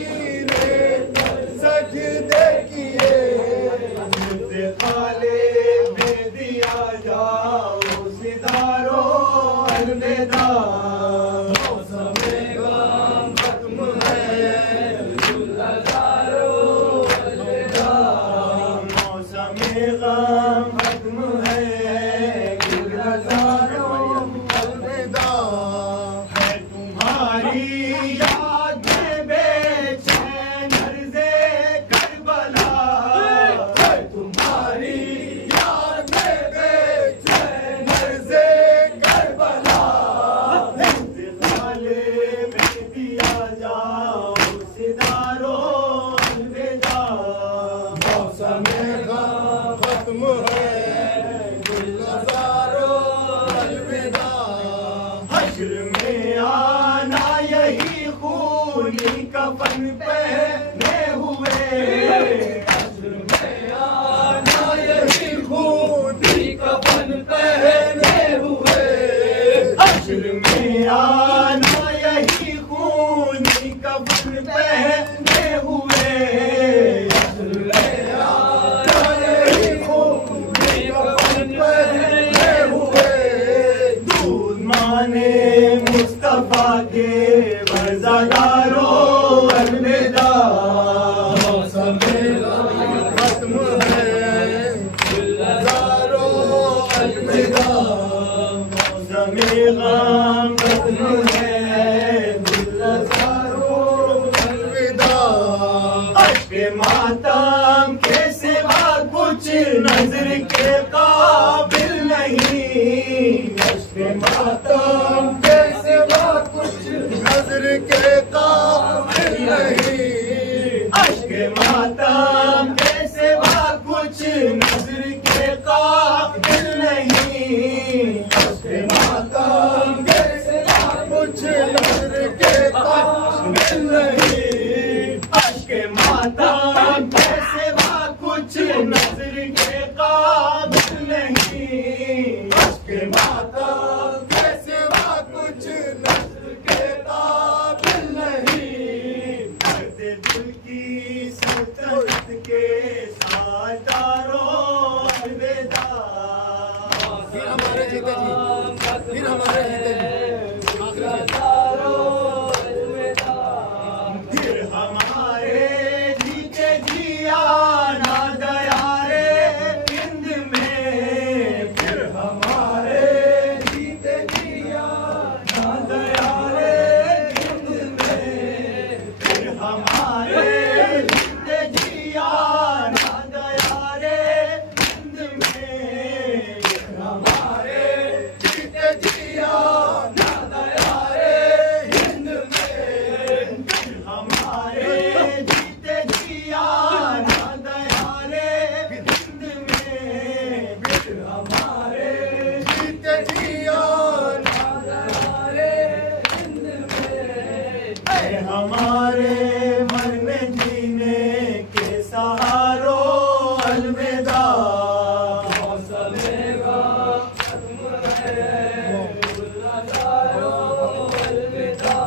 रेत पर सजदे किए। मुझे खाले में दिया जाओ सितारों अलविदा। कफन पहने हुए, हश्र में आना यही खूनी कफन पहने हुए, हश्र में आना यही खूनी कफन पहने हुए, हश्र में आना यही खूनी कफन पहने हुए। दूध माने मुस्तफा के वज़ादारों अलविदा, मौसम खत्म है गुलज़ारों अलविदा, मौसम गम खत्म है गुलज़ारों अलविदा। अश्क मातम के सिवा कुछ नजर के काबिल नहीं, अश्क मातम के सिवा कुछ नजर के काबिल नहीं, अश्क मातम के सिवा कुछ नजर के काबिल नहीं, अश्क मातम के सिवा कुछ नजर के काबिल नहीं, अश्क मातम के सिवा कुछ नजर के काबिल नहीं, अश्क मातम के सिवा कुछ नजर के काबिल नहीं। दर्द दिल की सल्तनत के सादारों अलविदा, फिर हमारे जीते जी, फिर हमारे जीते जी, फिर हमारे जीते जी आना दया रे हिंद में, फिर हमारे जीते जी आना दया रे हिंद में, फिर हमारे जीते जी आना दया रे हिंद में, फिर हमारे जीते जी आना दया रे हिंद में, फिर हमारे जीते जी आना दया रे हिंद में, फिर हमारे जीते जी आना दया रे हिंद में। ऐ हमारे मरने जीने के सहारों अलविदा, मौसम खत्म है गुलज़ारों अलविदा।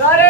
नारे